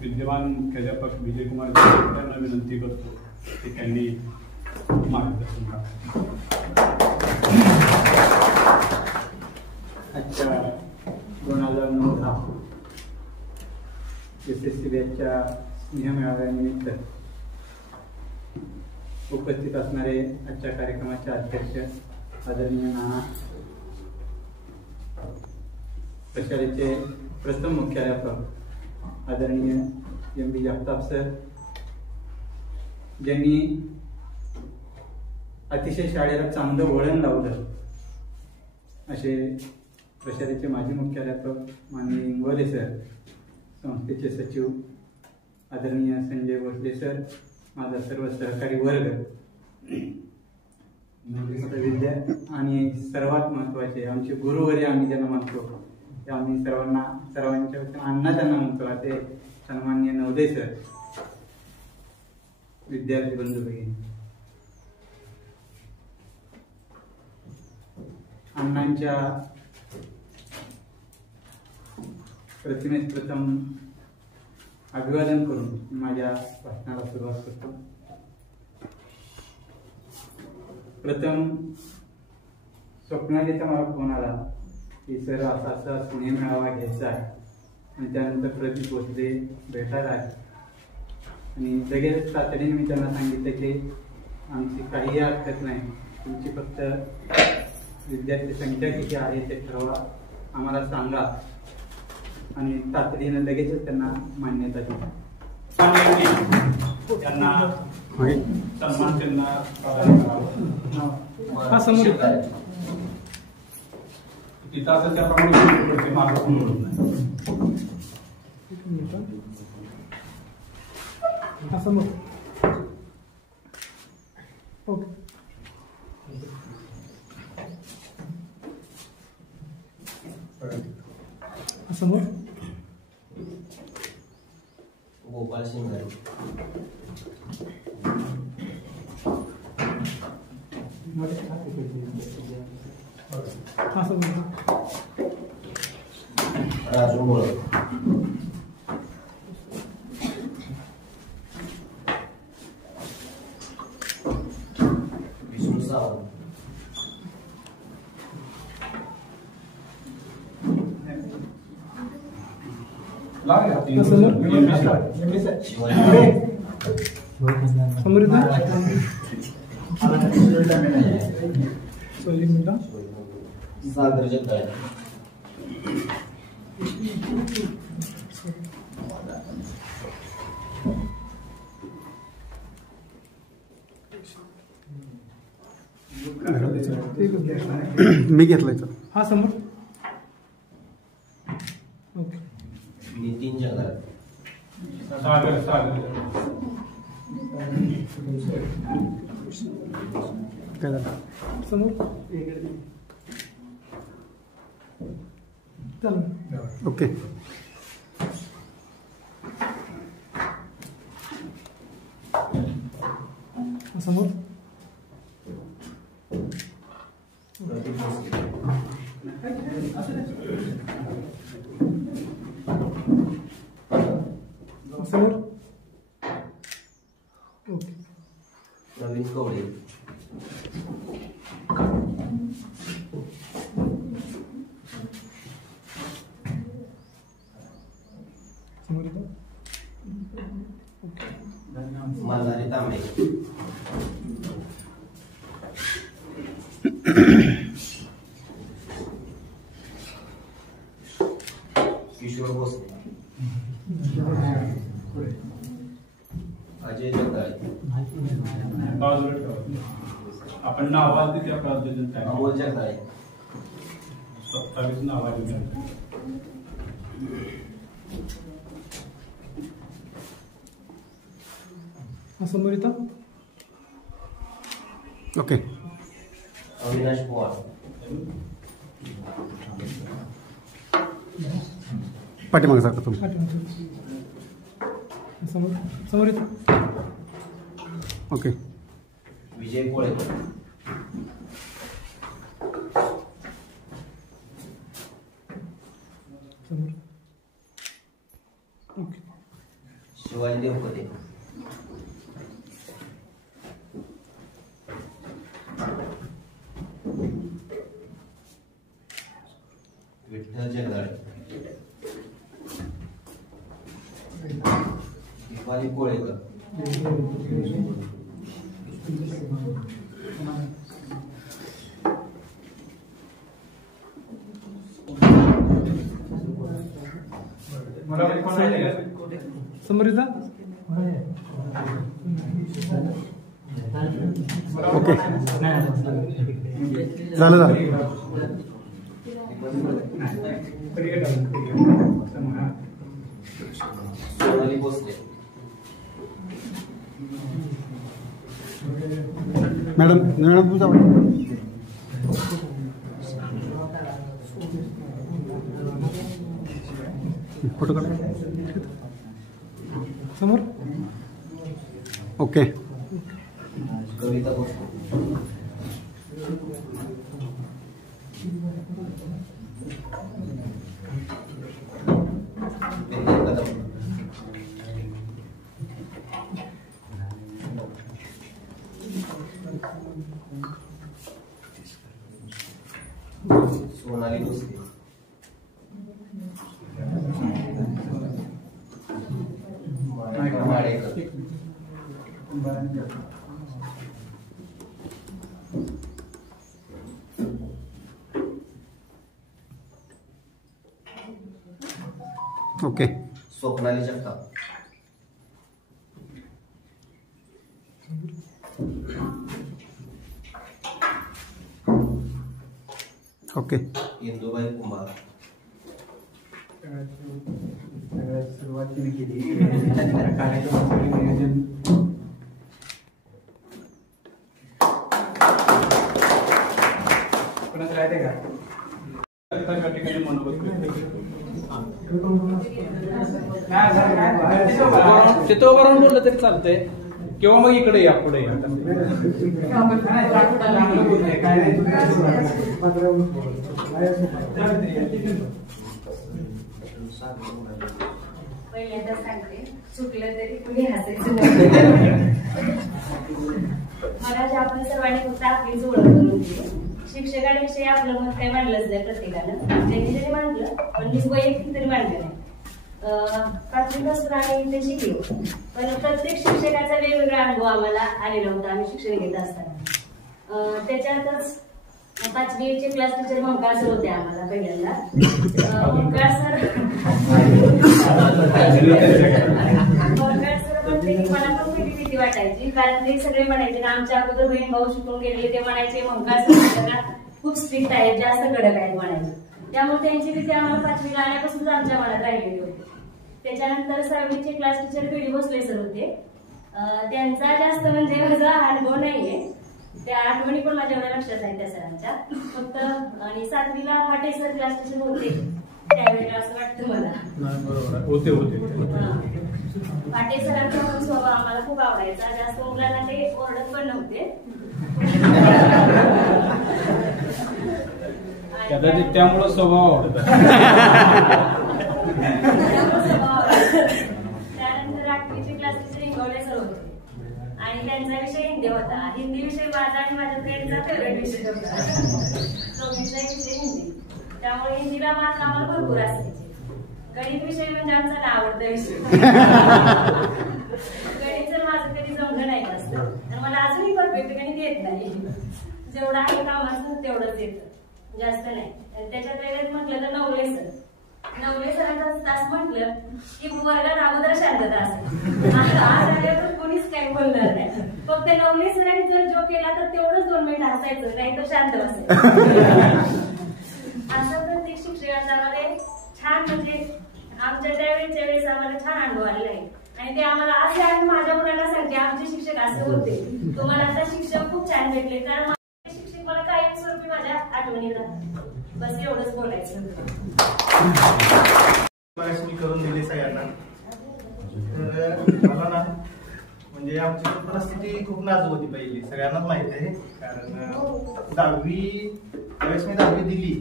विद्यमान मुख्याध्यापक विजयकुमार यांना विनंती करतो की त्यांनी मार्गदर्शन करावं. आजच्या 2009-10 SSC बॅचच्या स्नेहमेळाव्यानिमित्त उपस्थित असणारे आजच्या कार्यक्रमाचे अध्यक्ष आदरणीय नाना, प्रशालेचे प्रथम मुख्याध्यापक आदरणीय MD जगताप सर, ज्यांनी अतिशय शाळेला चांगलं वळण लावलं, असे प्रशालेचे माजी मुख्याध्यापक माननीय इंगोले सर, संस्थेचे सचिव आदरणीय संजय भोसले सर, माझा सर्व सहकारी वर्ग, विद्या आणि सर्वात महत्वाचे आमचे गुरुवर्य आम्ही ज्यांना म्हणतो ते आम्ही सर्वांच्या अण्णा त्यांना म्हणतो ते सन्माननीय नवोदय सर, विद्यार्थी बंधू भगिनी, अण्णांच्या प्रतिमेस प्रथम अभिवादन करून माझ्या भाषणाला सुरुवात करतो. प्रथम स्वप्नालीचा मला फोन आला की सर असा स्नेह मेळावा घ्यायचा आहे आणि त्यानंतर प्रदीप भोसले भेटायला आहे आणि लगेच तातडीने मी त्यांना सांगितलं की आमची काही हरकत नाही, तुमची फक्त विद्यार्थी संख्या किती आहे ते ठरवा, आम्हाला सांगा. आणि तातडीने लगेचच त्यांना मान्यता दिली. त्यांना सन्मान त्यांना प्रदान करावा तिथं असं त्याप्रमाणे मार्ग मिळत नाही. समोर गोपाल शिंगारे. हा समोर राजू मोळ विष्णू सावंत सागर जगताप मी घेतलाय सर. हा समोर ओके. नितीन जगताप सागर काय झालं समोर चला ओके. समोर समोर ओके. नवीन कवडे समोर येतो मल्हारी तांबे किशोर भोसले अजय जगदाळे आपण नावाल ते त्या पद्धतीने अमोल जगदाळे 27 नावाली समोर येतो ओके. अविनाश पवार पाठीमागे सारखं तुम्ही समोर समोर येतो ओके. विजय कोळेकर समोर ओके. शिवाजी देवकते विठ्ठल जगदाळे दीपाली कोळेकर समोर येतो ओके. झालं. सोनाली भोसले मॅडम तुमचा फोटो काढा समोर ओके. कविता भोसले सोनाली भोसले माळेकर ओके. स्वप्नाली जगताप ओके. इंदुबाई कुंभार सुरुवात तिने केली कार्यक्रमाचं नियोजन कोणाचं राहते का ठिकाणी मनोगत तिथं उभं राहून बोललं तरी चालतंय. किंवा मग इकडे या, पुढे या. पहिल्यांदा सांगते, चुकलं तरी कुणी हसायचं नाही. मला आपण सर्वांनी फक्त आपलीच ओळख करून दिली. शिक्षकांविषयी आपलं मत काही मांडलंच नाही प्रत्येकानं, ज्यांनी जरी मांडलं पण मी वैयक्तिक तरी मांडलं नाही. प्राथमिक आम्ही ते शिकलो, पण प्रत्येक शिक्षकाचा वेगवेगळा अनुभव आम्हाला आलेला होता आम्ही शिक्षण घेत असताना. त्याच्यातच 5वी चे क्लास टीचर मंकाळ सर होते आम्हाला पहिल्यांदा. मंकाळ सर म्हटले की मला पण पहिली भीती वाटायची, कारण ते सगळे म्हणायचे ना आमच्या अगोदर बहीण भाऊ शिकून गेलेले, ते म्हणायचे मंकाळ सर खूप स्ट्रिक्ट आहेत, जास्त कडक आहेत म्हणायचे. त्यामुळे त्यांची भीती आम्हाला 5वीला आल्यापासूनच आमच्या मनात राहिलेली होती. त्याच्यानंतर 6वीचे class teacher PD Bhosale sir होते. त्यांचा जास्त म्हणजे माझा अनुभव नाहीये, त्या आठवणी पण माझ्या एवढ्या लक्षात आहे त्या सरांच्या फक्त. आणि 7वीला फाटे सर क्लास टीचर होते त्यावेळेला असं वाटतं मला. बरोबर होते होते. फाटे सरांचा पण स्वभाव आम्हाला खूप आवडायचा, जास्त मुलांना ते ओरडत पण नव्हते. कदाचित त्यामुळे स्वभाव आवडतात. त्यानंतर 8वीचे क्लास टीचर इंगवले सर होते आणि त्यांचा विषय हिंदी होता. हिंदी विषय माझा आणि माझ्या फ्रेंडचा फेवरेट विषय होता. तो विषय हिंदी, त्यामुळे हिंदीला मार्क आम्हाला भरपूर असायचे. गणित विषय म्हणजे आमचा ना आवडता विषय. गणित जर माझं कधी जमलं नाही जास्त, तर मला अजूनही परफेक्ट गणित येत नाही. जेवढं आहे कामाचं तेवढंच येतं, जास्त नाही. त्याच्यात वेगळ्यात म्हटलं तर नवले सरांचा तास म्हटलं की वर्गात अगोदर शांतता असेल. आज आल्यावर कोणीच काही बोलणार नाही, फक्त नवले सरांनी जर जो केला तर तेवढंच 2 मिनिट हसायचं, नाही तर शांत बसायचं. असं प्रत्येक शिक्षकाचा आम्हाला छान म्हणजे आमच्या त्यावेळेच्या वेळेस आम्हाला छान अनुभव आलेला आहे. आणि ते आम्हाला असे आहे, माझ्या मुलांना सांगते आमचे शिक्षक असे होते. तुम्हाला आता शिक्षक खूप छान भेटले, कारण शिक्षक मला कायमस्वरूपी माझ्या आठवणीत राहतात. बस एवढंच बोलायचं. मी करून दिली सगळ्यांना. तर मला ना म्हणजे आमची परिस्थिती खूप नाजूक होती पहिली, सगळ्यांनाच माहिती आहे. कारण 10वी त्यावेळेस मी 10वी दिली,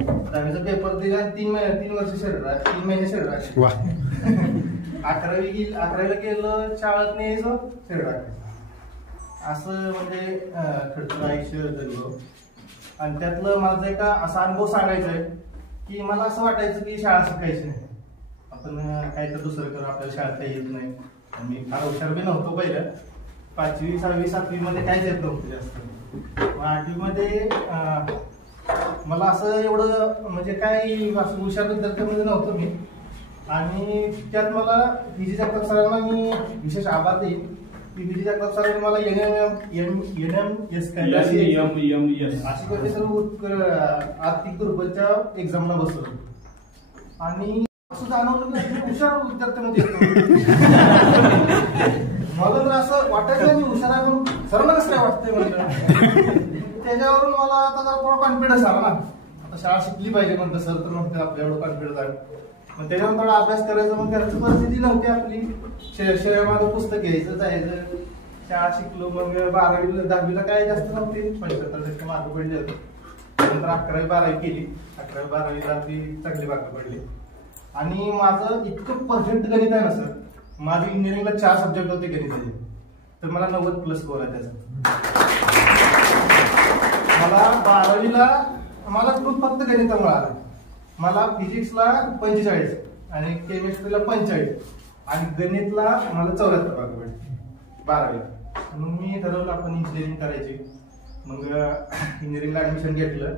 10वीचा पेपर दिला, 3 वर्ष शरीर 3 महिने शरीर राखले. 11वीला गेलं शाळेत न्यायचं शरीर राखायचं, असं म्हणजे खडतर आयुष्य जगलो. आणि त्यातलं माझा एक असा अनुभव सांगायचा आहे की मला असं वाटायचं की शाळा शिकायची नाही, आपण काही तर दुसरं करू, आपल्याला शाळेत काही येत नाही. मी फार हुशार बी नव्हतो पहिलं. 5वी 6वी 7वी मध्ये काहीच येत नव्हतं जास्त. 8वी मध्ये मला असं एवढं म्हणजे काही असं हुशार विद्यार्थ्यामध्ये नव्हतं मी. आणि त्यात मला पीजी जगताप सरांना मी विशेष आभार देईन की पीजी जगताप सरांनी मला NMS अशी कधी सर्व आर्थिक दुर्बलच्या एक्झामला बसवलं. आणि असं जाणवलं की हुशार विद्यार्थ्यामध्ये येतो. मला तर असं वाटायचं मी हुशार आहे म्हणून, सरांना कसं काय वाटतंय म्हणलं. त्याच्यावरून मला आता जरा थोडा कॉन्फिडन्स आला ना, आता शाळा शिकली पाहिजे म्हणतं सर, तर म्हणते आपल्या एवढं कॉन्फिडन्स आहे. मग त्याच्यावर थोडा अभ्यास करायचा, मग करायची परिस्थिती नव्हती आपली. माझं पुस्तक घ्यायचं जायचं, शाळा शिकलो. मग 12वी 10वीला काय जास्त नव्हते, 75% मार्क पडले होते. नंतर 11वी 12वी केली. 11वी 12वीला चांगले मार्क पडले. आणि माझं इतकं परफेक्ट गणित आहे ना सर, माझं इंजिनिअरिंगला 4 सब्जेक्ट होते गणिताचे, तर मला 90+ स्कोर आहे त्याचा. मला 12वीला मला फक्त गणितामुळे आलं. मला फिजिक्सला 45 आणि केमिस्ट्रीला 45 आणि गणितला मला 74 मार्क पडले 12वीला. मग मी ठरवलं आपण इंजिनिअरिंग करायची. मग इंजिनिअरिंगला ऍडमिशन घेतलं.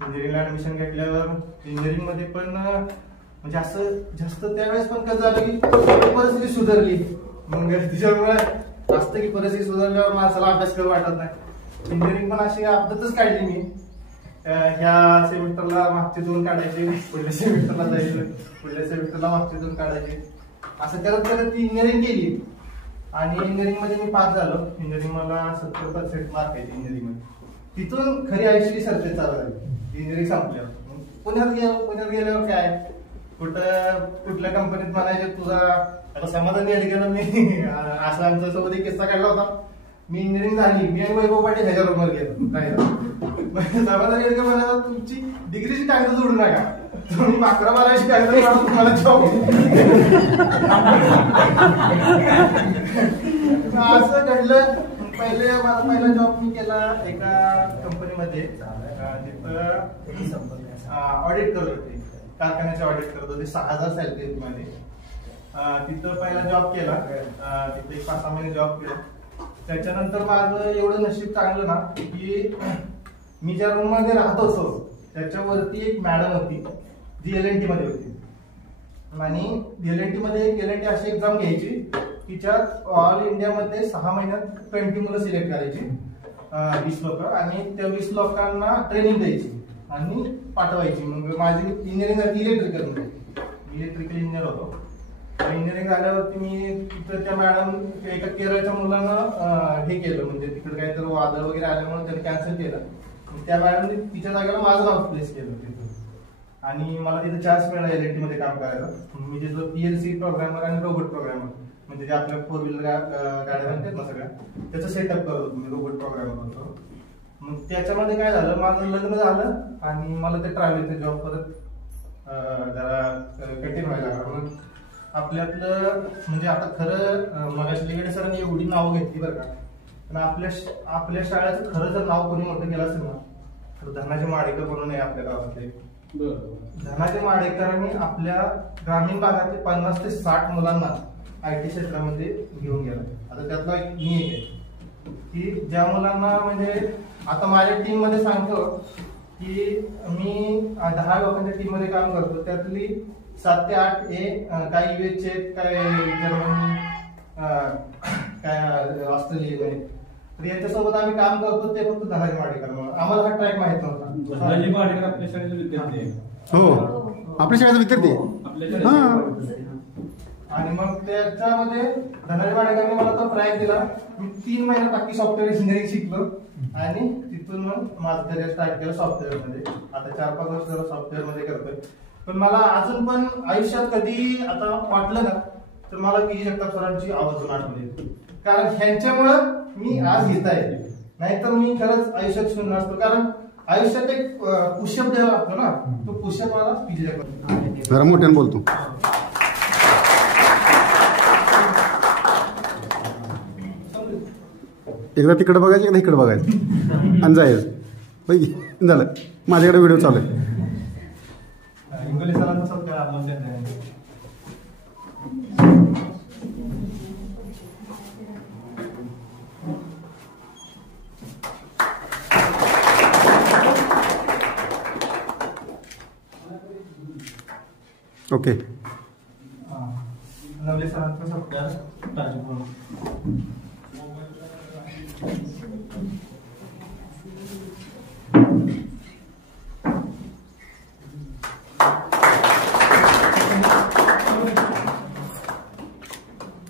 इंजिनिअरिंगला ऍडमिशन घेतल्यावर इंजिनिअरिंग मध्ये पण म्हणजे असं जास्त त्यावेळेस पण कसं झालं की परिस्थिती सुधारली. मग तिच्यामुळे असतं की परिस्थिती सुधारल्यावर माणसाला अभ्यास करू वाटत नाही. इंजिनिअरिंग पण अशी पद्धतच काढली मी. ह्या सेमिस्टरला मागचे 2 काढायचे, पुढल्या सेमिस्टरला जायचं, पुढल्या सेमिस्टरला मागचे 2 काढायचे, असं करत करत ती इंजिनिअरिंग केली. आणि इंजिनिअरिंग मध्ये मी पास झालो. इंजिनिअरिंग मला 70% मार्क आहेत इंजिनिअरिंग मध्ये. तिथून खरी आयुष्याची सरते चालू झाली इंजिनिअरिंग संपल्यावर. पुण्यात गेल्यावर काय कुठल्या कंपनीत म्हणायचे तुझा आता समाधान गेलं मी असं आमच्या सोबत एक किस्सा काढला होता. मी इंजिनिअरिंग झाली, मी आणि वैभव पाटील ह्याच्या रूमवर गेलो राहायला. समाधान गेलं म्हणाला तुमची डिग्रीची कागद जोडू नका, तुम्ही 11-12ची कागद तुम्हाला जॉब. असं घडलं. माझा पहिला जॉब मी केला एका कंपनीमध्ये, तिथं ऑडिट करत होते, कारखान्याचे ऑडिट करत होते. 6,000 सॅलरी मध्ये. तिथं पहिला जॉब केला, तिथे 5-6 महिने जॉब केला. त्याच्यानंतर माझं एवढं नशीब चांगलं ना की मी ज्या रूम मध्ये राहत होतो त्याच्यावरती एक मॅडम होती जी LNT मध्ये होती. आणि LNT मध्ये एक LNT अशी एक्झाम घ्यायची तिच्यात ऑल इंडियामध्ये 6 महिन्यात 20 मुलं सिलेक्ट करायची, 20 लोक, आणि त्या 20 लोकांना ट्रेनिंग द्यायची आणि पाठवायची. मग माझी इंजिनिअरिंग झाली इलेक्ट्रिकल इंजिनियर होतो. इंजिनिअरिंग झाल्यावरती मी तिथं त्या मॅडम एका केरळच्या मुलांना हे केलं, म्हणजे तिकडे काहीतरी वादळ वगैरे आल्यामुळे त्यांनी कॅन्सल केलं. त्या मॅडमने तिच्या जागेला माझं नाव प्लेस केलं तिथं, आणि मला तिथे चान्स मिळाला LNT मध्ये काम करायला. मी तिथं PLC प्रोग्रामर आणि रोबोट प्रोग्रामर, म्हणजे जे आपल्या 4 व्हीलर गाड्या म्हणतात ना सगळ्या, त्याचं सेटअप करत होतो मी, रोबोट प्रोग्रामर होतो. मग त्याच्यामध्ये काय झालं, माझं लग्न झालं आणि मला ते ट्रॅव्हलिंगचा जॉब परत जरा कठीण व्हायला लागला. म्हणून आपल्यातलं म्हणजे आता खरं मगाशी सरांनी एवढी नाव घेतली बरं का, पण आपल्या शाळेचं खरं जर नाव कोणी मोठं केलं असेल ना तर धनाजी माडेकर म्हणून आहे आपल्या गावातले. धनाजी माडेकरांनी आपल्या ग्रामीण भागातले 50 ते 60 मुलांना IT क्षेत्रामध्ये घेऊन गेला. आता त्यातला मी एक आहे की ज्या मुलांना, म्हणजे आता माझ्या टीम मध्ये सांगतो की मी 10 लोकांच्या टीम मध्ये काम करतो, त्यातली 7 ते 8 काही US चे, काय जर्मनी, काय ऑस्ट्रेलिया, तर यांच्यासोबत आम्ही काम करतो. ते फक्त धनाजी माडेकर म्हणून, आम्हाला हा ट्रॅक माहित नव्हता. धनाजी माडेकर आपल्या शाळेचे विद्यार्थी आहे. हो, आपल्या शाळेचा विद्यार्थी आहे. आणि मग त्याच्यामध्ये धनाजी माडेकरांनी मला तो ट्रॅक दिला. मी 3 महिन्यात अख्खी सॉफ्टवेअर इंजिनिअरिंग शिकलो आणि तिथून मग माझं करिअर स्टार्ट केलं सॉफ्टवेअर मध्ये. आता 4-5 वर्ष सॉफ्टवेअर मध्ये करतोय. पण मला अजून पण आयुष्यात कधी आता वाटलं ना तर मला PG जगताप सरांची आवर्जून आठवण येते, कारण ह्यांच्यामुळं मी आज घेत आहे. नाहीतर मी खरंच आयुष्यात शून्य असतो, कारण आयुष्यात एक पुशअप द्यावा लागतो ना, तो पुशअप मला PG जगताप. जरा मोठ्यानं बोलतो. एकदा तिकडे बघायचं, एकदा इकडे बघायचं आणि जायचं. झालं, माझ्याकडे व्हिडिओ चालू आहे. इंगोले सरांचा सत्कार आपण ओके. नवले सरांचा सत्कार राजभवन.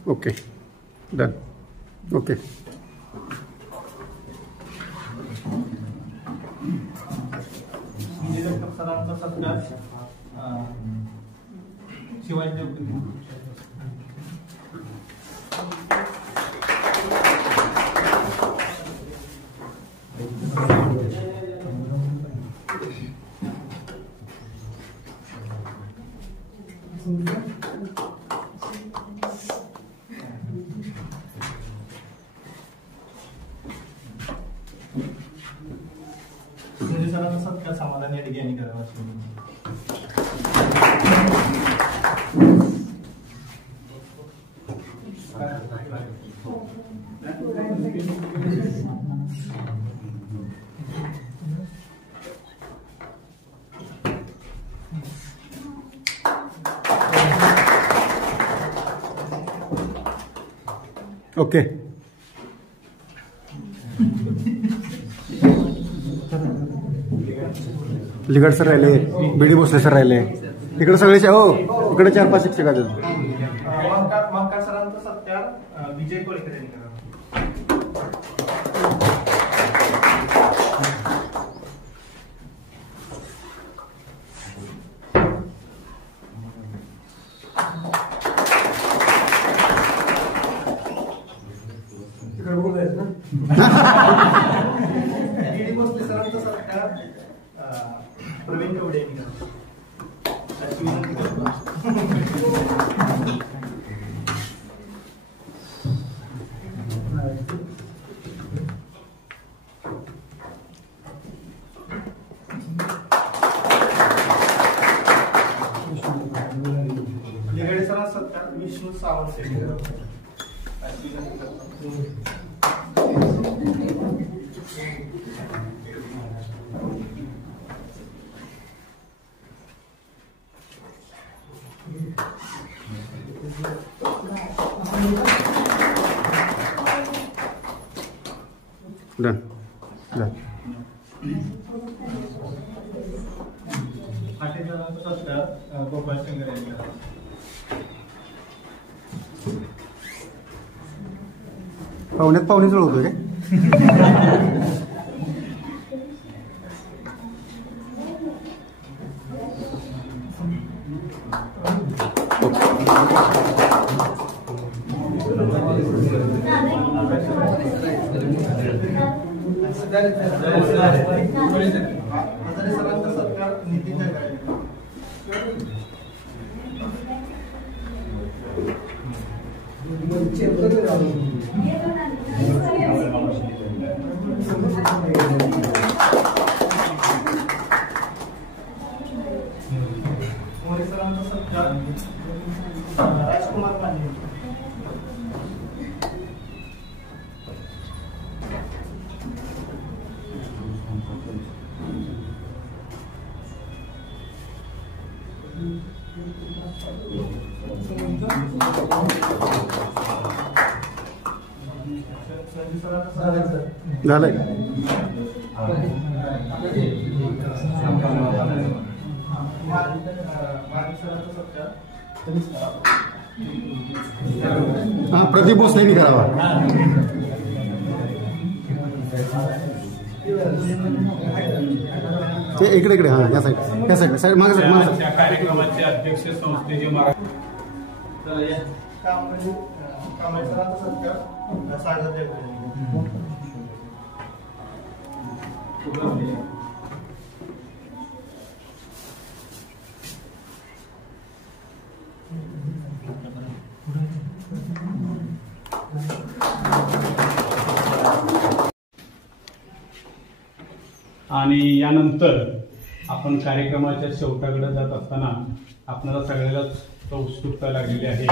Okay, done. ओके. सरांचा सत्कार शिवाजी देवकर. सरांचा सत्कार समाधान या ठिकाणी करावा. ओके. लिगड सर राहिले, BD भोसले सर राहिले, इकडे सगळे. हो, इकडे 4-5 शिक्षक आहेत. महकार सरांचा सत्कार विजय कोळेकर यांनी करावा. सावंत सेट डन डन आठेकरांचा सत्कार गोपाळ शंकर यांचा पाहुण्यात पाहुणे जुळवतोय काय सरांचा सत्कार नितीन जगदाळे मोरे सरांचा सत्कार राजकुमार पांडे झालंय हा प्रदीप भोसलेंनी करावा ते इकडे इकडे हा या साईड साईड मागे साईड त्या कार्यक्रमाचे अध्यक्ष संस्थेचे कांबळे सरांचा सत्कार सागर जगदाळे आणि यानंतर आपण कार्यक्रमाच्या शेवटाकडे जात असताना आपल्याला सगळ्यालाच उत्सुकता लागलेली आहे.